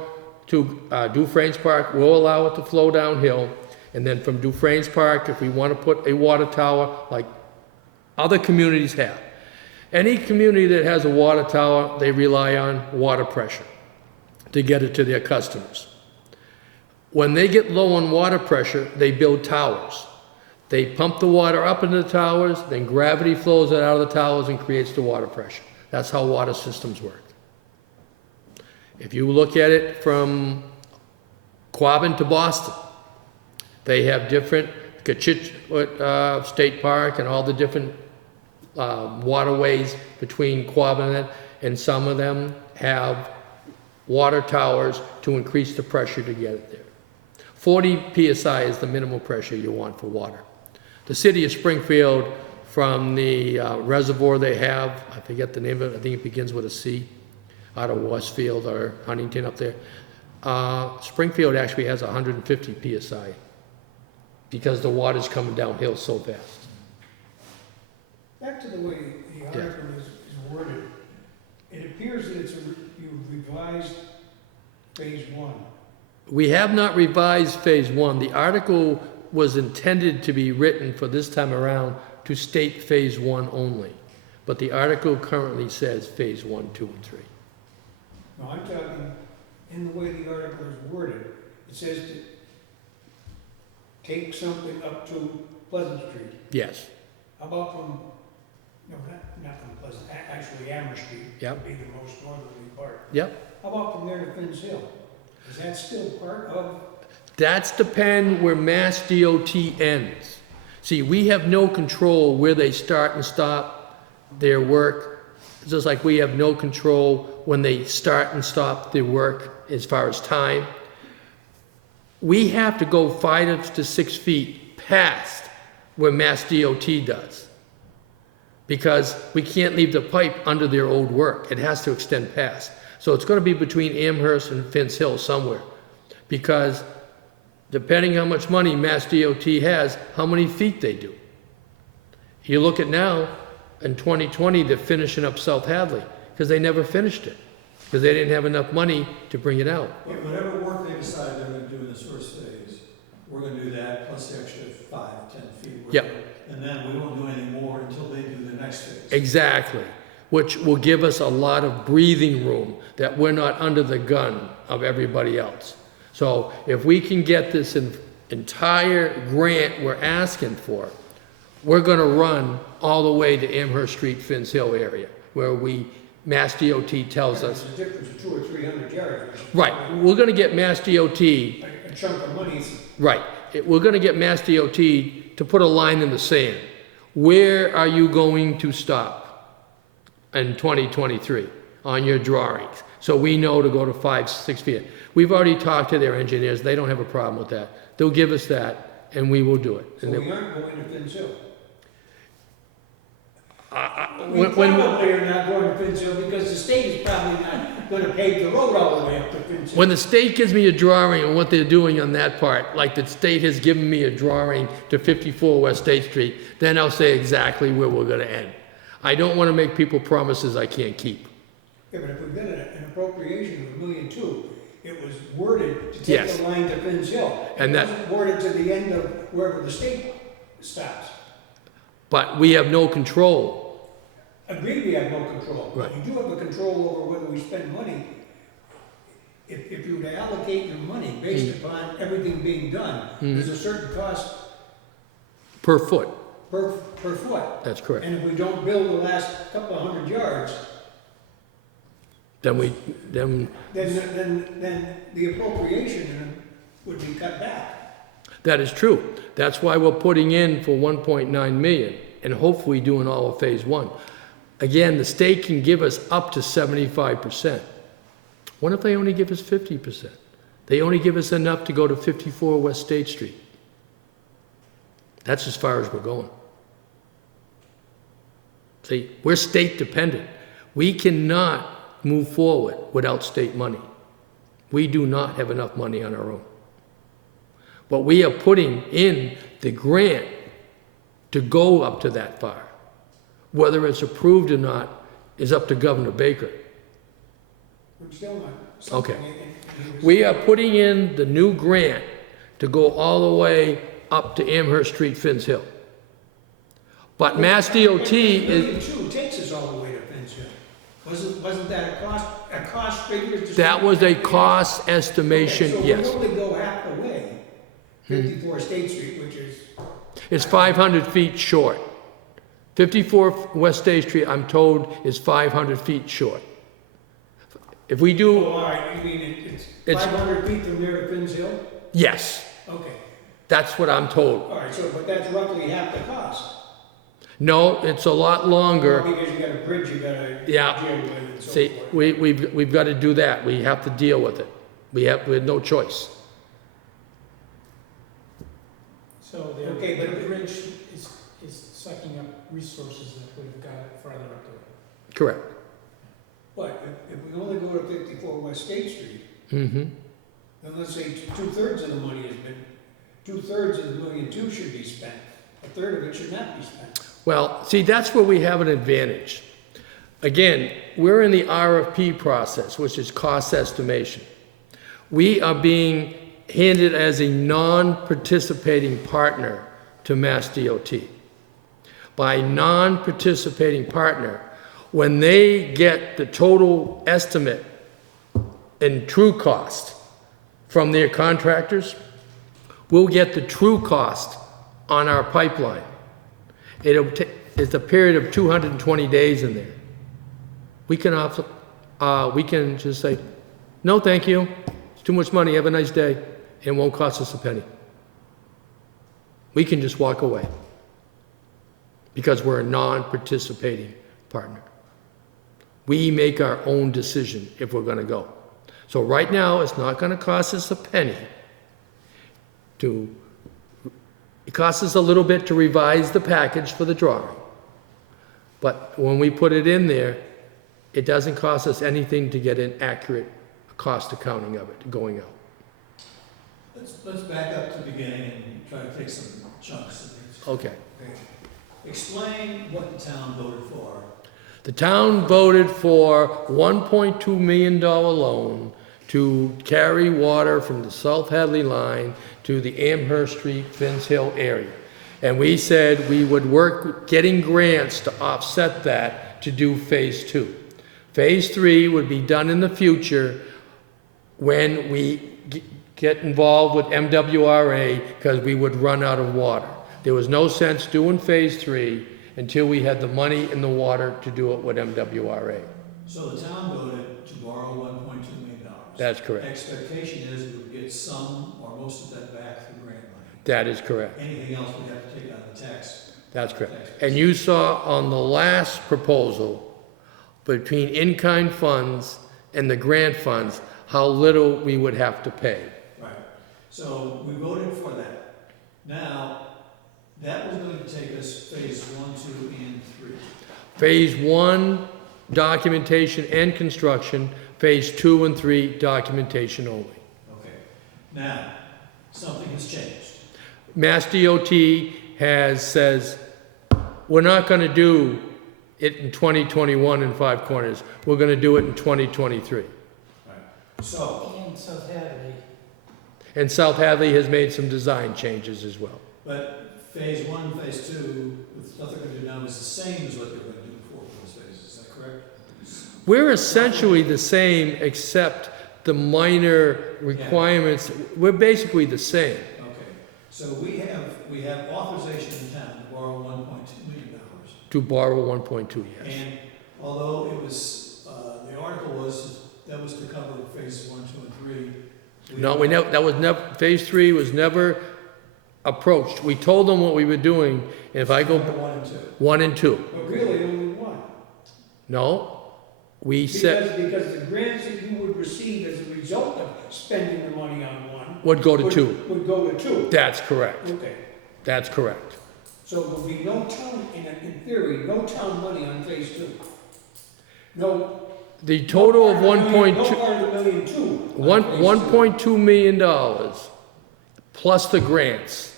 to Dufresne's Park, will allow it to flow downhill. And then from Dufresne's Park, if we want to put a water tower like other communities have. Any community that has a water tower, they rely on water pressure to get it to their customers. When they get low on water pressure, they build towers. They pump the water up into the towers, then gravity flows it out of the towers and creates the water pressure. That's how water systems work. If you look at it from Quabbin to Boston, they have different, Kachitchut State Park and all the different waterways between Quabbin, and some of them have water towers to increase the pressure to get it there. 40 psi is the minimal pressure you want for water. The city of Springfield, from the reservoir they have, I forget the name of it, I think it begins with a C, out of Westfield or Huntington up there. Springfield actually has 150 psi because the water's coming downhill so fast. Back to the way the article is worded, it appears that you revised phase 1. We have not revised phase 1. The article was intended to be written for this time around to state phase 1 only. But the article currently says phase 1, 2, and 3. No, I'm talking, in the way the article is worded, it says to take something up to Pleasant Street. Yes. How about from, no, not from Pleasant, actually Amherst Street. Yep. Would be the most northerly part. Yep. How about from there to Finn's Hill? Is that still part of? That's depend where Mass DOT ends. See, we have no control where they start and stop their work, just like we have no control when they start and stop their work as far as time. We have to go 5 to 6 feet past where Mass DOT does, because we can't leave the pipe under their old work. It has to extend past. So it's going to be between Amherst and Finn's Hill somewhere, because depending how much money Mass DOT has, how many feet they do. You look at now, in 2020, they're finishing up South Hadley, because they never finished it, because they didn't have enough money to bring it out. Yeah, whatever work they decide they're gonna do in this first phase, we're gonna do that plus the extra 5, 10 feet. Yep. And then we won't do any more until they do the next phase. Exactly, which will give us a lot of breathing room, that we're not under the gun of everybody else. So if we can get this entire grant we're asking for, we're gonna run all the way to Amherst Street, Finn's Hill area, where Mass DOT tells us. There's a difference of 200 or 300 yards. Right, we're gonna get Mass DOT, A chunk of money. right, we're gonna get Mass DOT to put a line in the sand. Where are you going to stop in 2023 on your drawings? So we know to go to 5, 6 feet. We've already talked to their engineers, they don't have a problem with that. They'll give us that, and we will do it. So And we aren't going to Finn's Hill. We when- probably are not going to Finn's Hill because the state is probably not gonna pave the road all the way up to Finn's Hill. When the state gives me a drawing on what they're doing on that part, like the state has given me a drawing to 54 West State Street, then I'll say exactly where we're gonna end. I don't wanna make people promises I can't keep. Yeah, but if we've got an appropriation of $1.2 million, it was worded to take Yes. the line to Finn's Hill. And It that- wasn't worded to the end of wherever the state stops. But we have no control. Agreed, we have no control. Right. We do have a control over whether we spend money. If you were to allocate your money based upon everything being done, there's a certain cost Per foot, per foot. that's correct. And if we don't build the last couple of 100 yards, Then then the appropriation would be cut back. that is true. That's why we're putting in for 1.9 million and hopefully doing all of phase 1. Again, the state can give us up to 75%. What if they only give us 50%? They only give us enough to go to 54 West State Street. That's as far as we're going. See, we're state dependent. We cannot move forward without state money. We do not have enough money on our own. But we are putting in the grant to go up to that far. Whether it's approved or not is up to Governor Baker. We're still not. Okay. something in- We are putting in the new grant to go all the way up to Amherst Street, Finn's Hill. But Mass DOT is, $1.2 million takes us all the way to Finn's Hill. Wasn't that a cost figure? that was a cost estimation, Okay, yes. So we only go half the way, 54 State Street, which is, It's 500 feet short. 54 West State Street, I'm told, is 500 feet short. If we oh, do, all right, you mean It's- 500 feet from there to Finn's Hill? yes, Okay, that's what I'm told. all right, so, but that's roughly half the cost. No, it's a lot longer. Because you got a bridge, you gotta Yeah. deal with and so See, forth. we've got to do that. We have to deal with it. We have no choice. So Okay, the but- bridge is sucking up resources that we've got farther up the road. Correct. But if we only go to 54 West State Street, Mm-hmm. then let's say 2/3 of the money has been, 2/3 of the $1.2 million should be spent. A third of it should not be spent. Well, see, that's where we have an advantage. Again, we're in the RFP process, which is cost estimation. We are being handed as a non-participating partner to Mass DOT. By non-participating partner, when they get the total estimate and true cost from their contractors, we'll get the true cost on our pipeline. It's a period of 220 days in there. We can just say, no, thank you, it's too much money, have a nice day, it won't cost us a penny. We can just walk away because we're a non-participating partner. We make our own decision if we're gonna go. So right now, it's not gonna cost us a penny it costs us a little bit to revise the package for the drawing. But when we put it in there, it doesn't cost us anything to get an accurate cost accounting of it going out. Let's back up to the beginning and try to take some chunks. Okay. Explain what the town voted for. The town voted for $1.2 million loan to carry water from the South Hadley line to the Amherst Street, Finns Hill area. And we said we would work getting grants to offset that to do phase 2. Phase 3 would be done in the future when we get involved with MWRA because we would run out of water. There was no sense doing phase 3 until we had the money and the water to do it with MWRA. So the town voted to borrow $1.2 million. That's correct. Expectation is we would get some or most of that back through grant money. That is correct. Anything else we have to take out of the tax. That's correct. And you saw on the last proposal, between in-kind funds and the grant funds, how little we would have to pay. Right. So we voted for that. Now, that was going to take us phase 1, 2, and 3. Phase 1, documentation and construction. Phase 2 and 3, documentation only. Okay. Now, something has changed. Mass DOT says, we're not going to do it in 2021 in Five Corners. We're going to do it in 2023. Right. So, And South Hadley. And South Hadley has made some design changes as well. but phase 1, phase 2, with what they're going to do now is the same as what they were going to do before for those phases. Is that correct? We're essentially the same, except the minor requirements. We're basically the same. Okay. So we have authorization in town to borrow $1.2 million. To borrow 1.2, yes. And although it was, the article was, that was to cover phases 1, 2, and 3. No, that was never, phase 3 was never approached. We told them what we were doing, and if I go 1 and 2. 1 and 2. But really only one. No, we said Because the grants that you would receive as a result of spending the money on one. would go to 2. Would go to 2. That's correct. Okay. That's correct. So there'll be no town, in theory, no town money on phase 2. No. The total of No 1.2, part of the million two. $1.2 million plus the grants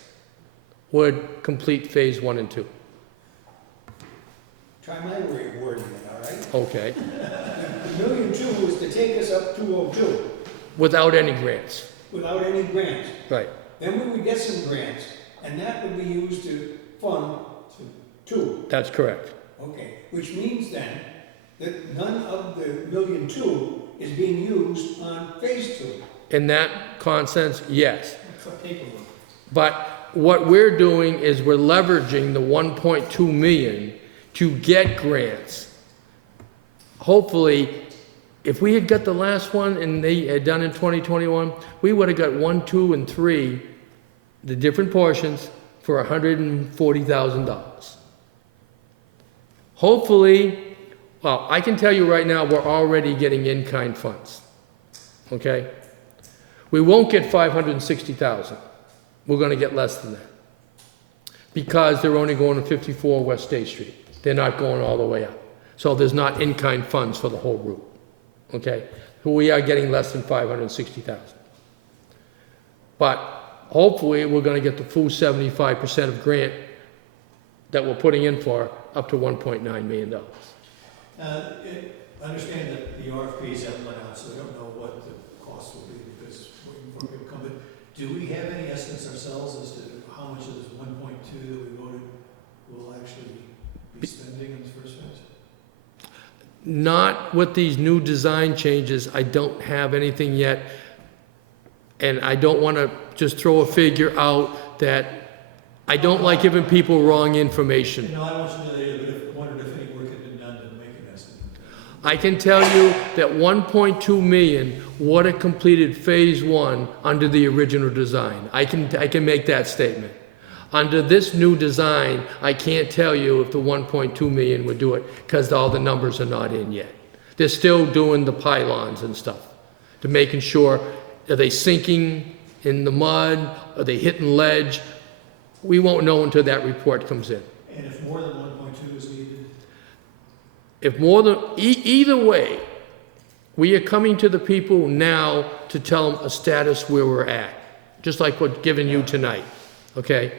would complete phase 1 and 2. Try my way of wording it, all right? Okay. The million two was to take us up 202 Without any grants. without any grants. Right. Then we would get some grants, and that would be used to fund 2. That's correct. Okay, which means then that none of the million two is being used on phase 2. In that consensus, yes. For paperwork. But what we're doing is we're leveraging the 1.2 million to get grants. Hopefully, if we had got the last one and they had done in 2021, we would have got 1, 2, and 3, the different portions, for $140,000. Hopefully, well, I can tell you right now, we're already getting in-kind funds, okay? We won't get $560,000. We're gonna get less than that. Because they're only going to 54 West State Street. They're not going all the way up. So there's not in-kind funds for the whole route, okay? So we are getting less than $560,000. But hopefully, we're gonna get the full 75% of grant that we're putting in for, up to $1.9 million. I understand that the RFPs haven't went out, so we don't know what the cost will be because waiting for people to come. But do we have any estimates ourselves as to how much of this 1.2 that we voted will actually be spending in the first phase? Not with these new design changes, I don't have anything yet. And I don't want to just throw a figure out that, I don't like giving people wrong information. You know, I want you to know that either, but I wondered if any work had been done to make an estimate. I can tell you that 1.2 million would have completed phase 1 under the original design. I can make that statement. Under this new design, I can't tell you if the 1.2 million would do it, because all the numbers are not in yet. They're still doing the pylons and stuff, to making sure, are they sinking in the mud, are they hitting ledge? We won't know until that report comes in. And if more than 1.2 is needed, If more than, either way, we are coming to the people now to tell them a status where we're at, just like we're giving you tonight, okay?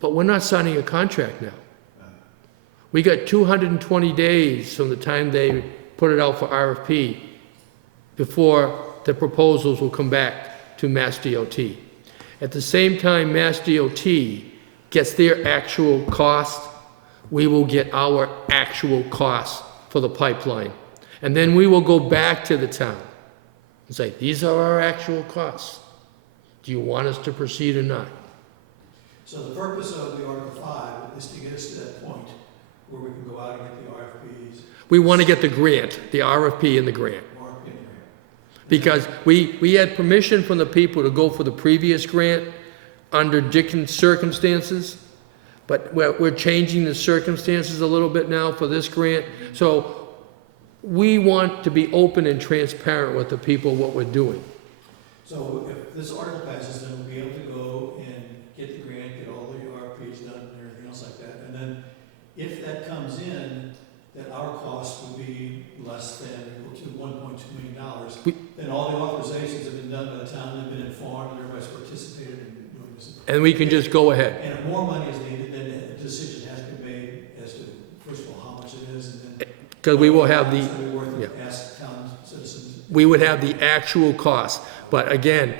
But we're not signing a contract now. We got 220 days from the time they put it out for RFP before the proposals will come back to Mass DOT. At the same time Mass DOT gets their actual cost, we will get our actual cost for the pipeline. And then we will go back to the town and say, these are our actual costs. Do you want us to proceed or not? so the purpose of the Article 5 is to get us to that point where we can go out and get the RFPs, We want to get the grant, the RFP and the grant. RFP and grant. Because we had permission from the people to go for the previous grant under different circumstances, but we're changing the circumstances a little bit now for this grant. So we want to be open and transparent with the people what we're doing. So if this article passes, then we'll be able to go and get the grant, get all the RFPs done and everything else like that. And then if that comes in, that our cost would be less than or equal to $1.2 million, then all the authorizations have been done by the town, they've been informed, and everybody's participated in doing this. And we can just go ahead. And if more money is needed, then a decision has to be made as to, first of all, how much it is, and then. Because we will have It's gonna be worth it, yeah. ask town citizens. we would have the actual cost. But again,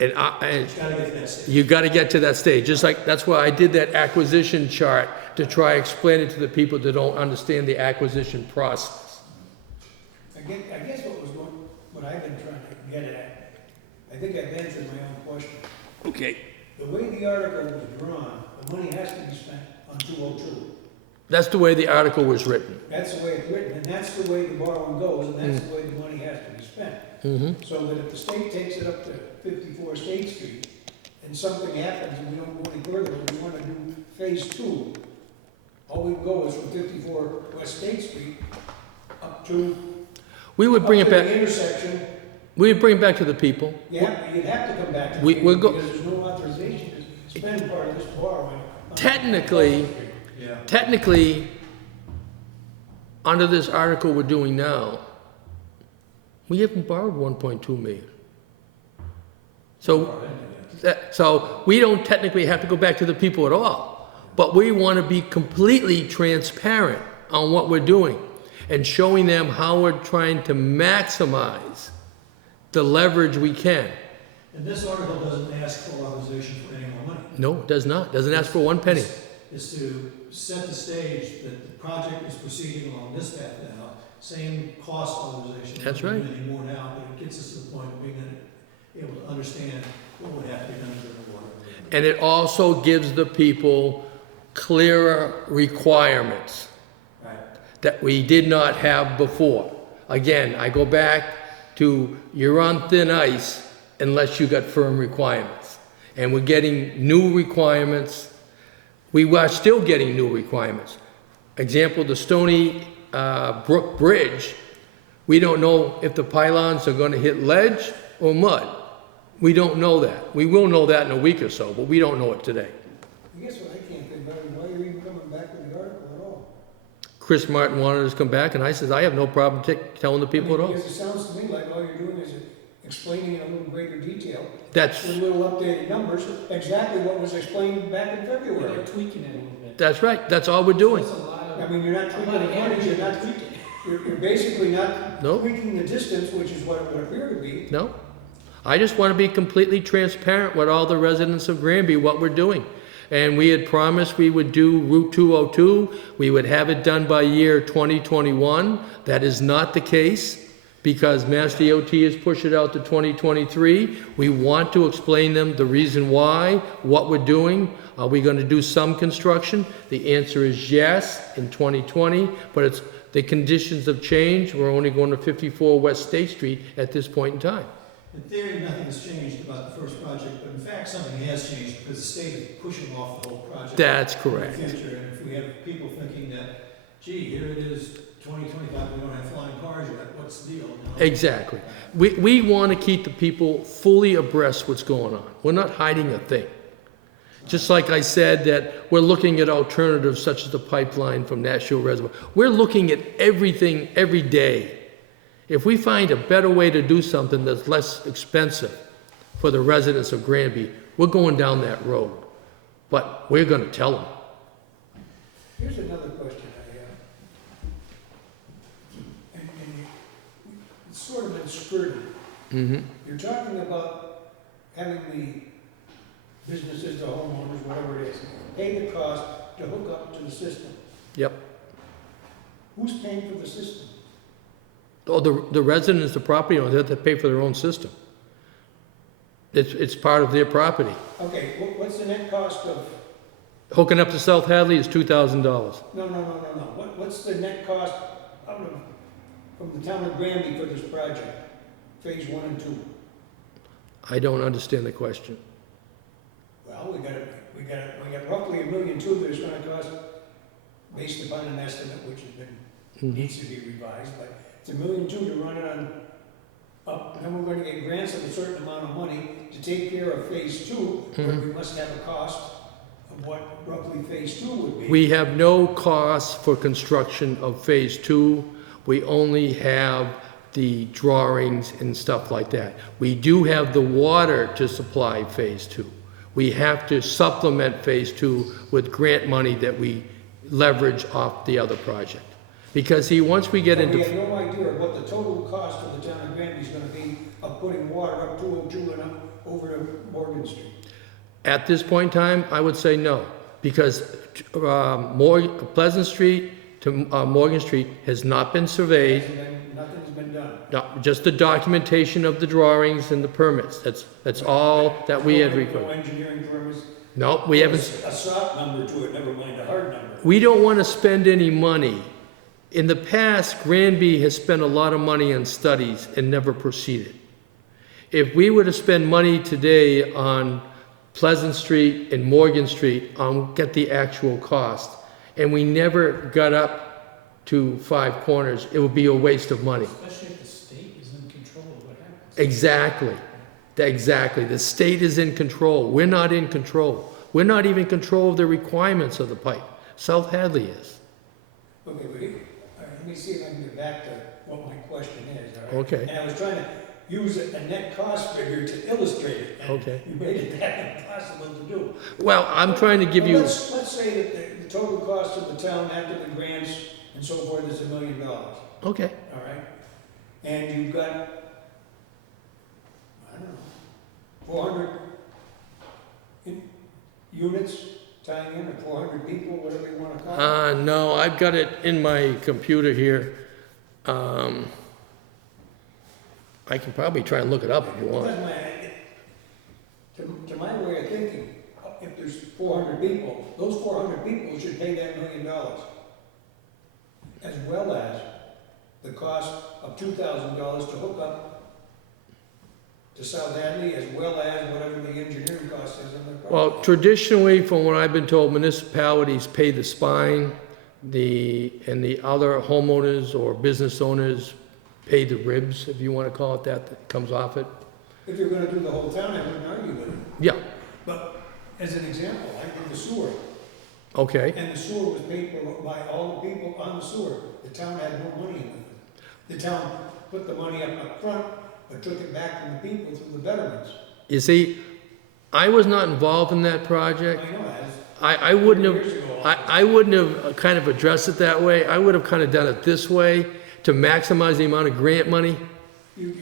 and It's gotta get to that stage. you got to get to that stage. Just like, that's why I did that acquisition chart, to try explain it to the people that don't understand the acquisition process. I guess what I've been trying to get at, I think I've answered my own question. Okay. The way the article was drawn, the money has to be spent on 202. That's the way the article was written. That's the way it's written, and that's the way the borrowing goes, and that's the way the money has to be spent. So that if the state takes it up to 54 State Street, and something happens and we don't go any further, and we want to do phase 2, all we go is from 54 West State Street up to, We would bring up it to back, the intersection. we would bring it back to the people. Yeah, you'd have to come back to the We'll people go- because there's no authorization to spend part of this borrowing. on- Technically, Yeah. Technically, under this article we're doing now, we haven't borrowed 1.2 million. So we don't technically have to go back to the people at all, but we want to be completely transparent on what we're doing and showing them how we're trying to maximize the leverage we can. And this article doesn't ask for authorization for any more money. No, it does not. Doesn't ask for one penny. Is to set the stage that the project is proceeding along this path now, same cost authorization. That's We don't right. need any more now, but it gets us to the point of being able to understand what would have to be done to the water. And it also gives the people clearer requirements Right. that we did not have before. Again, I go back to, you're on thin ice unless you got firm requirements. And we're getting new requirements. We are still getting new requirements. Example, the Stony Brook Bridge, we don't know if the pylons are gonna hit ledge or mud. We don't know that. We will know that in a week or so, but we don't know it today. I guess what I can't think about is why you're even coming back with the article at all. Chris Martin wanted us to come back, and I said, I have no problem telling the people at all. Because it sounds to me like all you're doing is explaining in a little greater detail, That's, with little updated numbers, exactly what was explained back in They're February. tweaking it a little bit. that's right, that's all we're doing. That's a lot I of, mean, you're not a lot tweaking of the money, energy you're not tweaking. you're basically not Nope. tweaking the distance, which is what it would appear to be. No. I just want to be completely transparent with all the residents of Granby, what we're doing. And we had promised we would do Route 202. We would have it done by year 2021. That is not the case. because Mass DOT has pushed it out to 2023. We want to explain them the reason why, what we're doing. Are we going to do some construction? The answer is yes in 2020, but it's, the conditions have changed. We're only going to 54 West State Street at this point in time. In theory, nothing has changed about the first project, but in fact, something has changed because the state is pushing off the whole project. That's in correct. the future, and if we have people thinking that, gee, here it is, 2025, we don't have flying cars yet, what's the deal? You know? Exactly. We want to keep the people fully abreast what's going on. We're not hiding a thing. Just like I said that we're looking at alternatives such as the pipeline from Nashua Reservoir. We're looking at everything every day. If we find a better way to do something that's less expensive for the residents of Granby, we're going down that road. But we're going to tell them. Here's another question I have. And it's sort of been skirted. Mm-hmm. You're talking about having the businesses, the homeowners, whatever it is, pay the cost to hook up to the system. Yep. Who's paying for the system? Oh, the residents, the property owners, they have to pay for their own system. It's part of their property. Okay, what's the net cost of, Hooking up to South Hadley is $2,000. no. What's the net cost out of, from the town of Granby for this project, phase 1 and 2? I don't understand the question. Well, we got roughly $1.2 million that it's gonna cost, based upon an estimate which has been, needs to be revised, but it's $1.2 million to run it on up, and then we're gonna get grants of a certain amount of money to take care of phase 2, where we must have a cost of what roughly phase 2 would be. We have no costs for construction of Phase 2. We only have the drawings and stuff like that. We do have the water to supply Phase 2. We have to supplement Phase 2 with grant money that we leverage off the other project. Because see, once we get So into... we have no idea of what the total cost of the town of Granby is gonna be of putting water up 202 and up over to Morgan Street. At this point in time, I would say no, because Pleasant Street to Morgan Street has not been surveyed. Nothing's been done. No, just the documentation of the drawings and the permits. That's all that we had No required. engineering firms. No, we haven't, A soft number to it, never mind a hard number. we don't want to spend any money. In the past, Granby has spent a lot of money on studies and never proceeded. If we were to spend money today on Pleasant Street and Morgan Street, get the actual cost, and we never got up to Five Corners, it would be a waste of money. Especially if the state is in control of what happens. Exactly. Exactly. The state is in control. We're not in control. We're not even in control of the requirements of the pipe. South Hadley is. Okay, all right, let me see if I can get back to what my question is, all right? Okay. And I was trying to use a net cost figure to illustrate it. and Okay. You made it that impossible to do. Well, I'm trying to give Well, you, let's say that the total cost of the town after the grants and so forth is $1 million, all okay. right? And you've got, I don't know, 400 units tying in, or 400 people, whatever you want to call it. No, I've got it in my computer here. I can probably try and look it up if you want. To my way of thinking, if there's 400 people, those 400 people should pay that $1 million. As well as the cost of $2,000 to hook up to South Hadley, as well as whatever the engineering cost is on the project. Well, traditionally, from what I've been told, municipalities pay the spine, and the other homeowners or business owners pay the ribs, if you want to call it that comes off it. If you're gonna do the whole town, I wouldn't argue with it. Yeah, But as an example, I did the sewer, okay. and the sewer was paid for by all the people on the sewer. The town had no money in it. The town put the money up front, but took it back from the people through the betterments. You see, I was not involved in that project. I know, as I wouldn't years have, ago. I wouldn't have kind of addressed it that way. I would have kind of done it this way to maximize the amount of grant money. The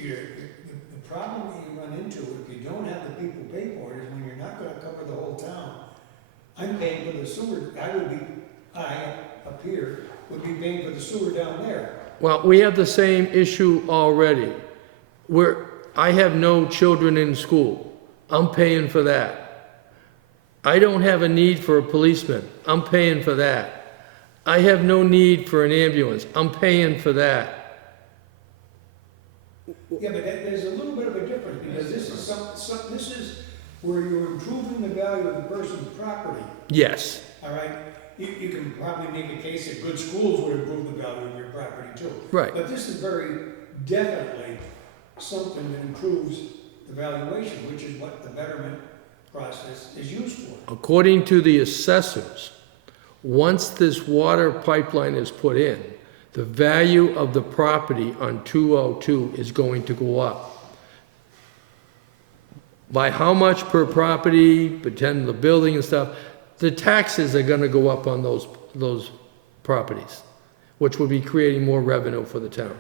problem that you run into, if you don't have the people pay for it, is when you're not gonna cover the whole town. I'm paying for the sewer, I up here, would be paying for the sewer down there. Well, we have the same issue already. I have no children in school. I'm paying for that. I don't have a need for a policeman. I'm paying for that. I have no need for an ambulance. I'm paying for that. Yeah, but there's a little bit of a difference, because this is where you're improving the value of the person's property, Yes, all right? You can probably make a case that good schools would improve the value of your property too. right. But this is very definitely something that improves the valuation, which is what the betterment process is used for. According to the assessors, once this water pipeline is put in, the value of the property on 202 is going to go up. By how much per property, pretend the building and stuff, the taxes are gonna go up on those properties, which will be creating more revenue for the town.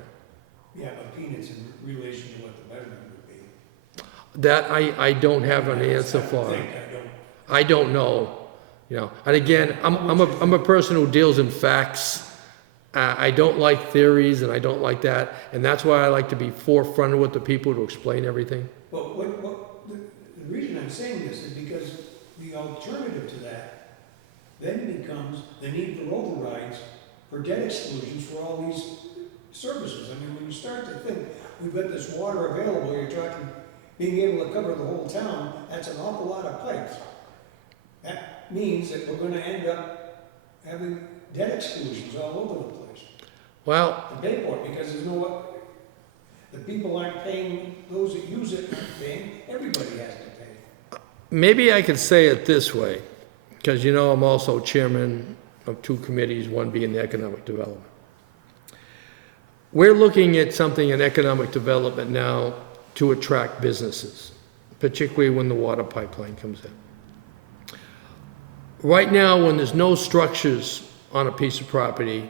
Yeah, but peanuts in relation to what the betterment would be. That I don't have an answer for. I don't know, you know. And again, I'm a person who deals in facts. I don't like theories, and I don't like that, and that's why I like to be forefront with the people to explain everything. Well, the reason I'm saying this is because the alternative to that then becomes the need for overrides for debt exclusions for all these services. I mean, when you start to think, we've got this water available, you're talking, being able to cover the whole town, that's an awful lot of pipes. That means that we're gonna end up having debt exclusions all over the place. Well, To pay for it, because there's no, the people aren't paying, those that use it aren't paying, everybody has to pay. maybe I could say it this way, because you know I'm also chairman of two committees, one being the economic development. We're looking at something in economic development now to attract businesses, particularly when the water pipeline comes in. Right now, when there's no structures on a piece of property,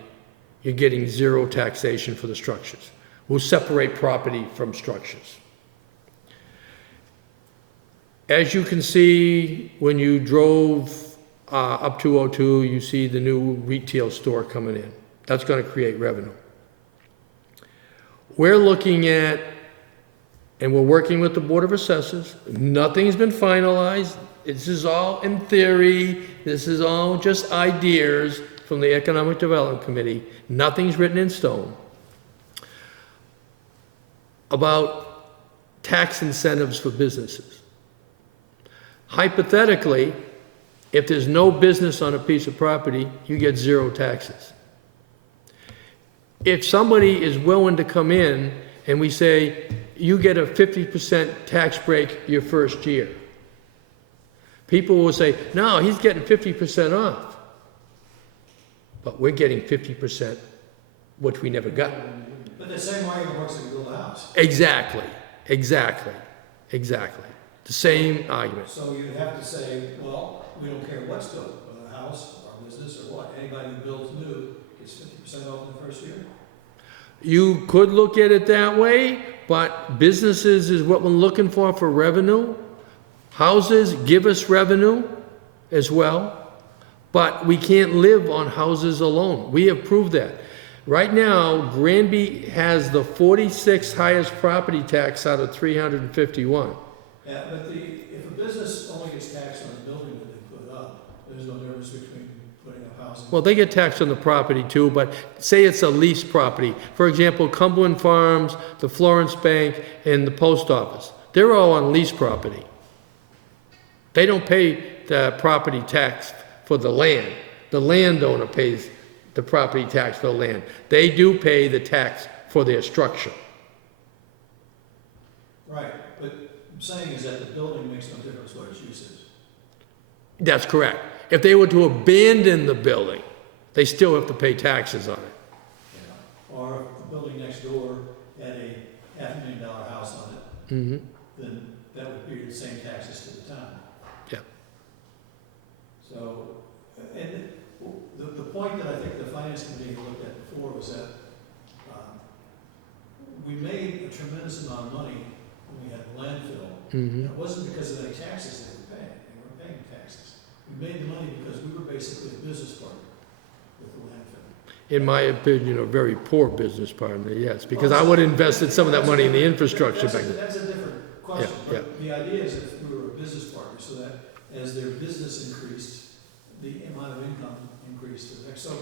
you're getting zero taxation for the structures. We'll separate property from structures. As you can see, when you drove up 202, you see the new retail store coming in. That's going to create revenue. We're looking at, and we're working with the Board of Assessors. Nothing's been finalized. This is all in theory. This is all just ideas from the Economic Development Committee. Nothing's written in stone. About tax incentives for businesses. Hypothetically, if there's no business on a piece of property, you get zero taxes. If somebody is willing to come in and we say, you get a 50% tax break your first year, people will say, no, he's getting 50% off. But we're getting 50%, which we never got. But the same argument works if you build a house. Exactly. The same argument. So you'd have to say, well, we don't care what's built, whether a house or business or what, anybody who builds new gets 50% off in the first year? You could look at it that way, but businesses is what we're looking for revenue. Houses give us revenue as well, but we can't live on houses alone. We have proved that. Right now, Granby has the 46th highest property tax out of 351. Yeah, but if a business only gets taxed on the building that they put up, there's no difference between putting up housing. Well, they get taxed on the property too, but say it's a leased property. For example, Cumberland Farms, the Florence Bank, and the post office. They're all on leased property. They don't pay the property tax for the land. The landowner pays the property tax for the land. They do pay the tax for their structure. Right, but I'm saying is that the building makes no difference what its use is. That's correct. If they were to abandon the building, they still have to pay taxes on it. Yeah. Or if the building next door had a $500,000 house on it, Mm-hmm. then that would be the same taxes to the town. Yeah. So, and the point that I think the Finance Committee looked at before was that we made a tremendous amount of money when we had the landfill. Mm-hmm. It wasn't because of any taxes they were paying. They weren't paying taxes. We made the money because we were basically a business partner with the landfill. in my opinion, a very poor business partner, yes, because I would have invested some of that money in the infrastructure back then. That's a different question, Yeah, but the idea is if we were a business partner, so that as their business increased, the amount of income increased to the next. So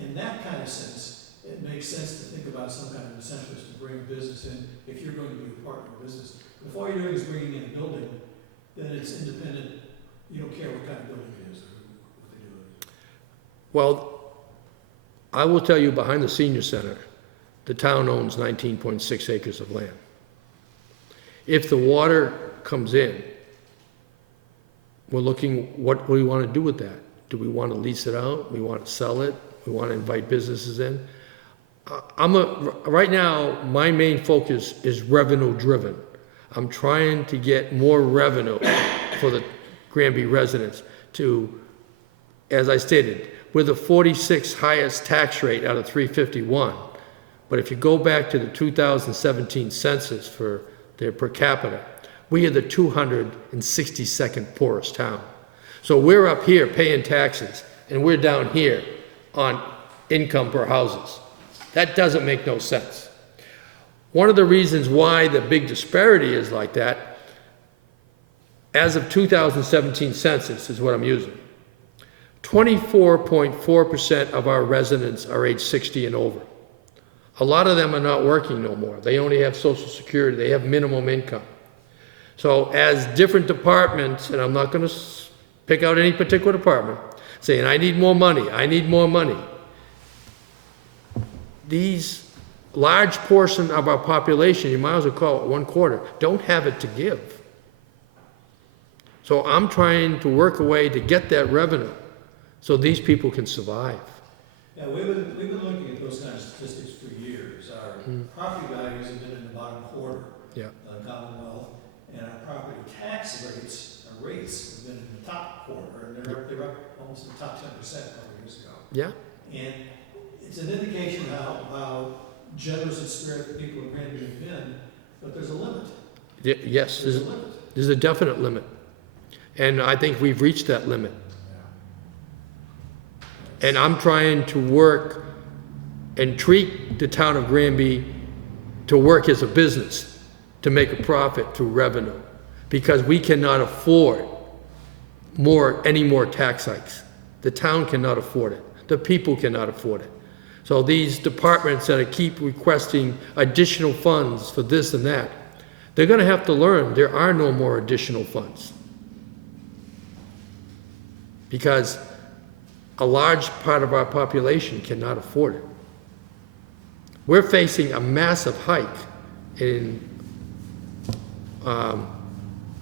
in that kind of sense, it makes sense to think about some kind of incentives to bring business in if you're going to be a partner in business. If all you're doing is bringing in a building, then it's independent, you don't care what kind of building it is or what they do with it. Well, I will tell you, behind the senior center, the town owns 19.6 acres of land. If the water comes in, we're looking what we want to do with that. Do we want to lease it out? We want to sell it? We want to invite businesses in? Right now, my main focus is revenue driven. I'm trying to get more revenue for the Granby residents to, as I stated, we're the 46th highest tax rate out of 351. But if you go back to the 2017 census for their per capita, we are the 262nd poorest town. So we're up here paying taxes, and we're down here on income per houses. That doesn't make no sense. One of the reasons why the big disparity is like that, as of 2017 census is what I'm using, 24.4% of our residents are age 60 and over. A lot of them are not working no more. They only have Social Security. They have minimum income. So as different departments, and I'm not going to pick out any particular department, saying, I need more money, I need more money. These large portion of our population, you might as well call it 1/4, don't have it to give. So I'm trying to work a way to get that revenue so these people can survive. Yeah, we've been looking at those kind of statistics for years. Our property values have been in the bottom quarter Yeah. of the Commonwealth, and our property tax rates have been in the top quarter, and they're up almost in the top 10% a couple of years ago. Yeah. And it's an indication how generous in spirit the people in Granby have been, but there's a limit. Yes, There's a limit. there's a definite limit. And I think we've reached that limit. And I'm trying to work and treat the town of Granby to work as a business, to make a profit through revenue, because we cannot afford any more tax hikes. The town cannot afford it. The people cannot afford it. So these departments that keep requesting additional funds for this and that, they're going to have to learn there are no more additional funds. Because a large part of our population cannot afford it. We're facing a massive hike in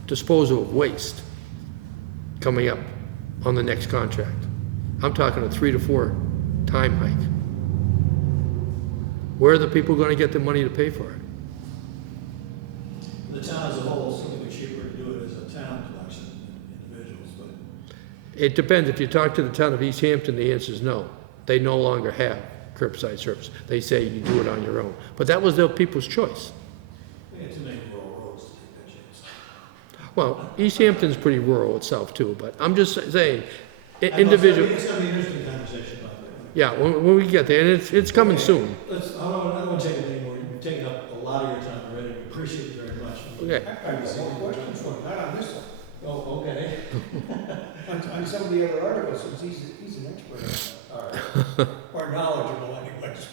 disposal of waste coming up on the next contract. I'm talking a 3 to 4 time hike. Where are the people going to get the money to pay for it? The town as a whole, it's going to be cheaper to do it as a town collection than individuals, but It depends. If you talk to the town of East Hampton, the answer is no. They no longer have curbside service. They say you do it on your own. But that was their people's choice. we had too many rural roads to take that chance. Well, East Hampton's pretty rural itself too, but I'm just saying, I know individual, It's going to be an interesting conversation about that. yeah, when we get there, and it's coming soon. I don't want to take it anymore. You've taken up a lot of your time already. We appreciate it very much. Okay. I have one question for you, not on this one. Oh, okay. On some of the other articles, since he's an expert on All right. that, or knowledgeable anyways.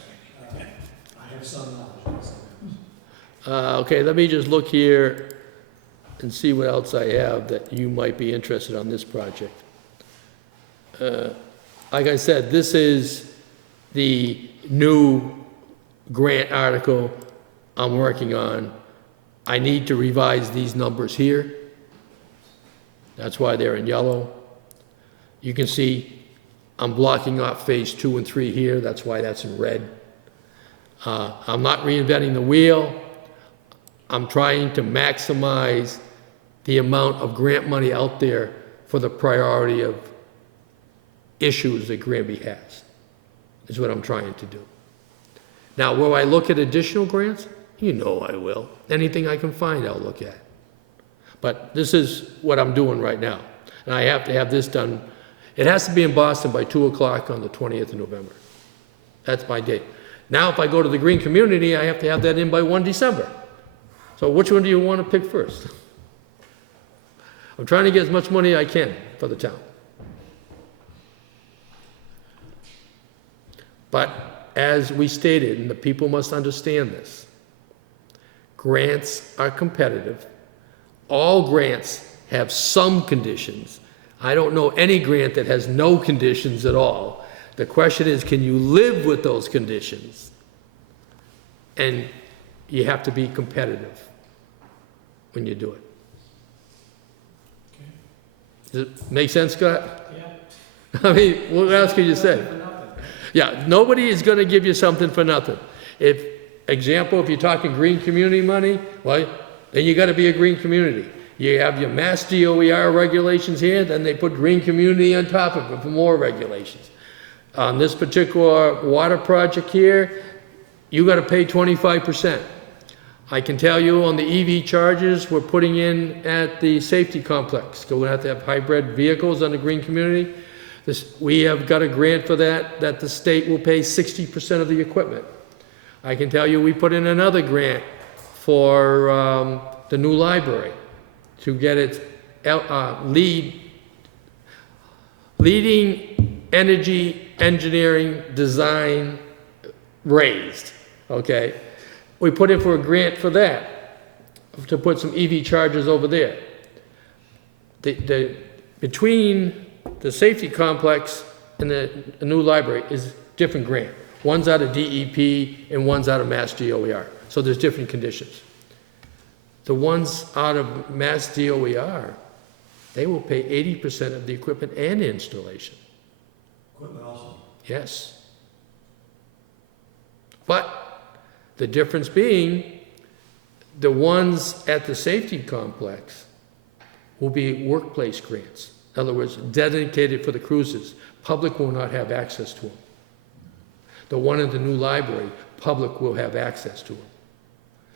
I have some knowledge. Okay, let me just look here and see what else I have that you might be interested on this project. Like I said, this is the new grant article I'm working on. I need to revise these numbers here. That's why they're in yellow. You can see I'm blocking off phase 2 and 3 here. That's why that's in red. I'm not reinventing the wheel. I'm trying to maximize the amount of grant money out there for the priority of issues that Granby has, is what I'm trying to do. Now, will I look at additional grants? You know I will. Anything I can find, I'll look at. But this is what I'm doing right now. And I have to have this done. It has to be in Boston by 2 o'clock on the 20th of November. That's my date. Now, if I go to the green community, I have to have that in by 1 December. So which one do you want to pick first? I'm trying to get as much money as I can for the town. But as we stated, and the people must understand this, grants are competitive. All grants have some conditions. I don't know any grant that has no conditions at all. The question is, can you live with those conditions? And you have to be competitive when you do it. Does it make sense, Scott? Yeah. I mean, what else can you say? For nothing, right? Yeah, nobody is going to give you something for nothing. If you're talking green community money, well, then you got to be a green community. You have your Mass DOER regulations here, then they put green community on top of it for more regulations. On this particular water project here, you got to pay 25%. I can tell you on the EV charges we're putting in at the safety complex, because we have to have hybrid vehicles on the green community. We have got a grant for that the state will pay 60% of the equipment. I can tell you we put in another grant for the new library to get its leading energy engineering design raised, okay? We put in for a grant for that, to put some EV chargers over there. Between the safety complex and the new library is different grant. One's out of DEP and one's out of Mass DOER. So there's different conditions. The ones out of Mass DOER, they will pay 80% of the equipment and installation. Equipment also. Yes. But the difference being, the ones at the safety complex will be workplace grants. In other words, dedicated for the cruisers. Public will not have access to them. The one in the new library, public will have access to them.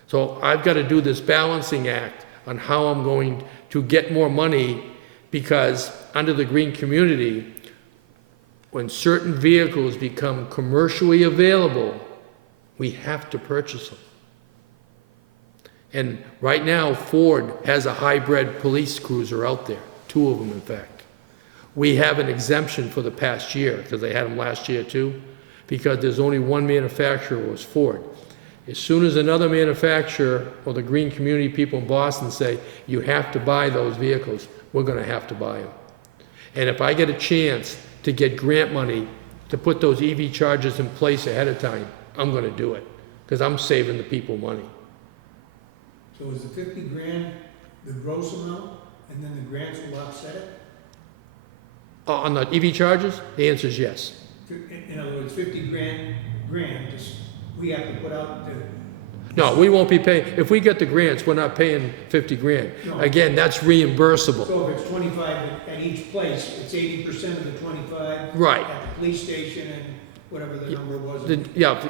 So I've got to do this balancing act on how I'm going to get more money, because under the green community, when certain vehicles become commercially available, we have to purchase them. And right now, Ford has a hybrid police cruiser out there, 2 of them in fact. We have an exemption for the past year, because they had them last year too, because there's only one manufacturer, was Ford. As soon as another manufacturer or the green community people in Boston say, you have to buy those vehicles, we're going to have to buy them. And if I get a chance to get grant money to put those EV chargers in place ahead of time, I'm going to do it, because I'm saving the people money. So is the 50 grand the gross amount, and then the grants will offset it? On the EV chargers, the answer is yes. In other words, 50 grand, we have to put out the... No, we won't be paying, if we get the grants, we're not paying 50 grand. No. Again, that's reimbursable. So if it's 25 at each place, it's 80% of the 25? Right. At the police station and whatever the number was? Yeah,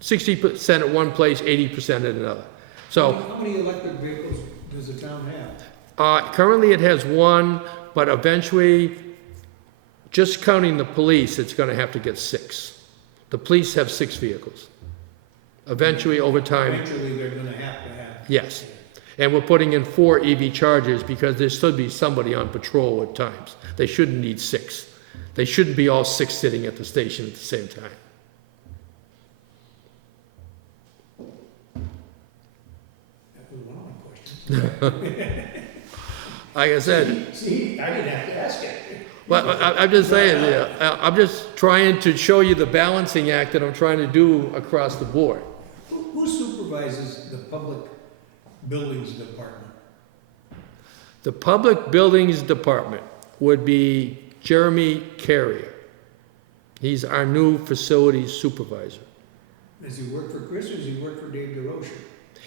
60% at one place, 80% at another. So, How many electric vehicles does the town have? currently it has 1, but eventually, just counting the police, it's gonna have to get 6. The police have 6 vehicles. Eventually, over time, Eventually, they're gonna have to have. yes. And we're putting in 4 EV chargers because there should be somebody on patrol at times. They shouldn't need 6. They shouldn't be all 6 sitting at the station at the same time. That was one of my questions. Like I said, See, I didn't have to ask it. well, I'm just saying, I'm just trying to show you the balancing act that I'm trying to do across the board. Who supervises the public buildings department? The Public Buildings Department would be Jeremy Carrier. He's our new facilities supervisor. Does he work for Chris or does he work for Dave DeRocher?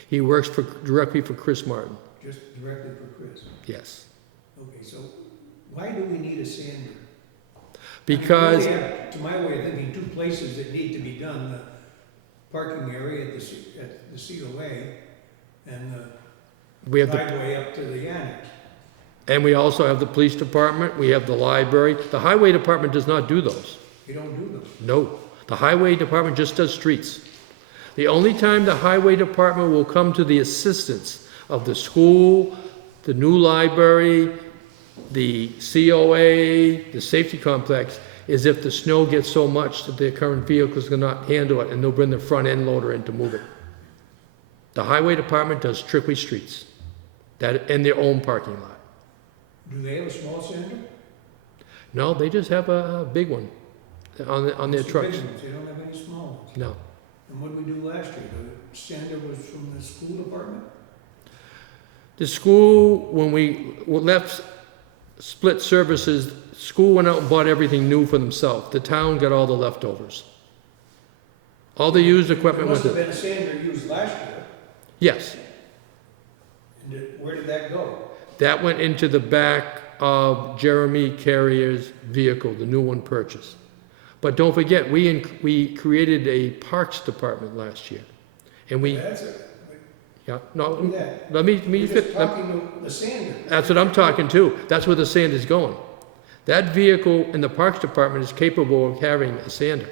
He works directly for Chris Martin, Just directly for Chris? yes. Okay, so why do we need a sander? Because, I mean, we have, to my way of thinking, 2 places that need to be done, the parking area at the COA and we the have the, driveway up to the annex. and we also have the police department, we have the library. The highway department does not do those. You don't do those. No. The highway department just does streets. The only time the highway department will come to the assistance of the school, the new library, the COA, the safety complex, is if the snow gets so much that their current vehicles cannot handle it, and they'll bring the front end loader in to move it. The highway department does strictly streets, that, and their own parking lot. Do they have a small sander? No, they just have a big one on their It's the trucks. big ones, they don't have any small ones. No. And what did we do last year? The sander was from the school department? The school, when we left split services, school went out and bought everything new for themselves. The town got all the leftovers. All the used There equipment must was have it. been a sander used last year. Yes, And where did that go? that went into the back of Jeremy Carrier's vehicle, the new one purchased. But don't forget, we created a parks department last year. And we, That's it. yeah, Do no, that. let me We're just fit. talking to the sander. That's what I'm talking to. That's where the sand is going. That vehicle in the Parks Department is capable of carrying a sander.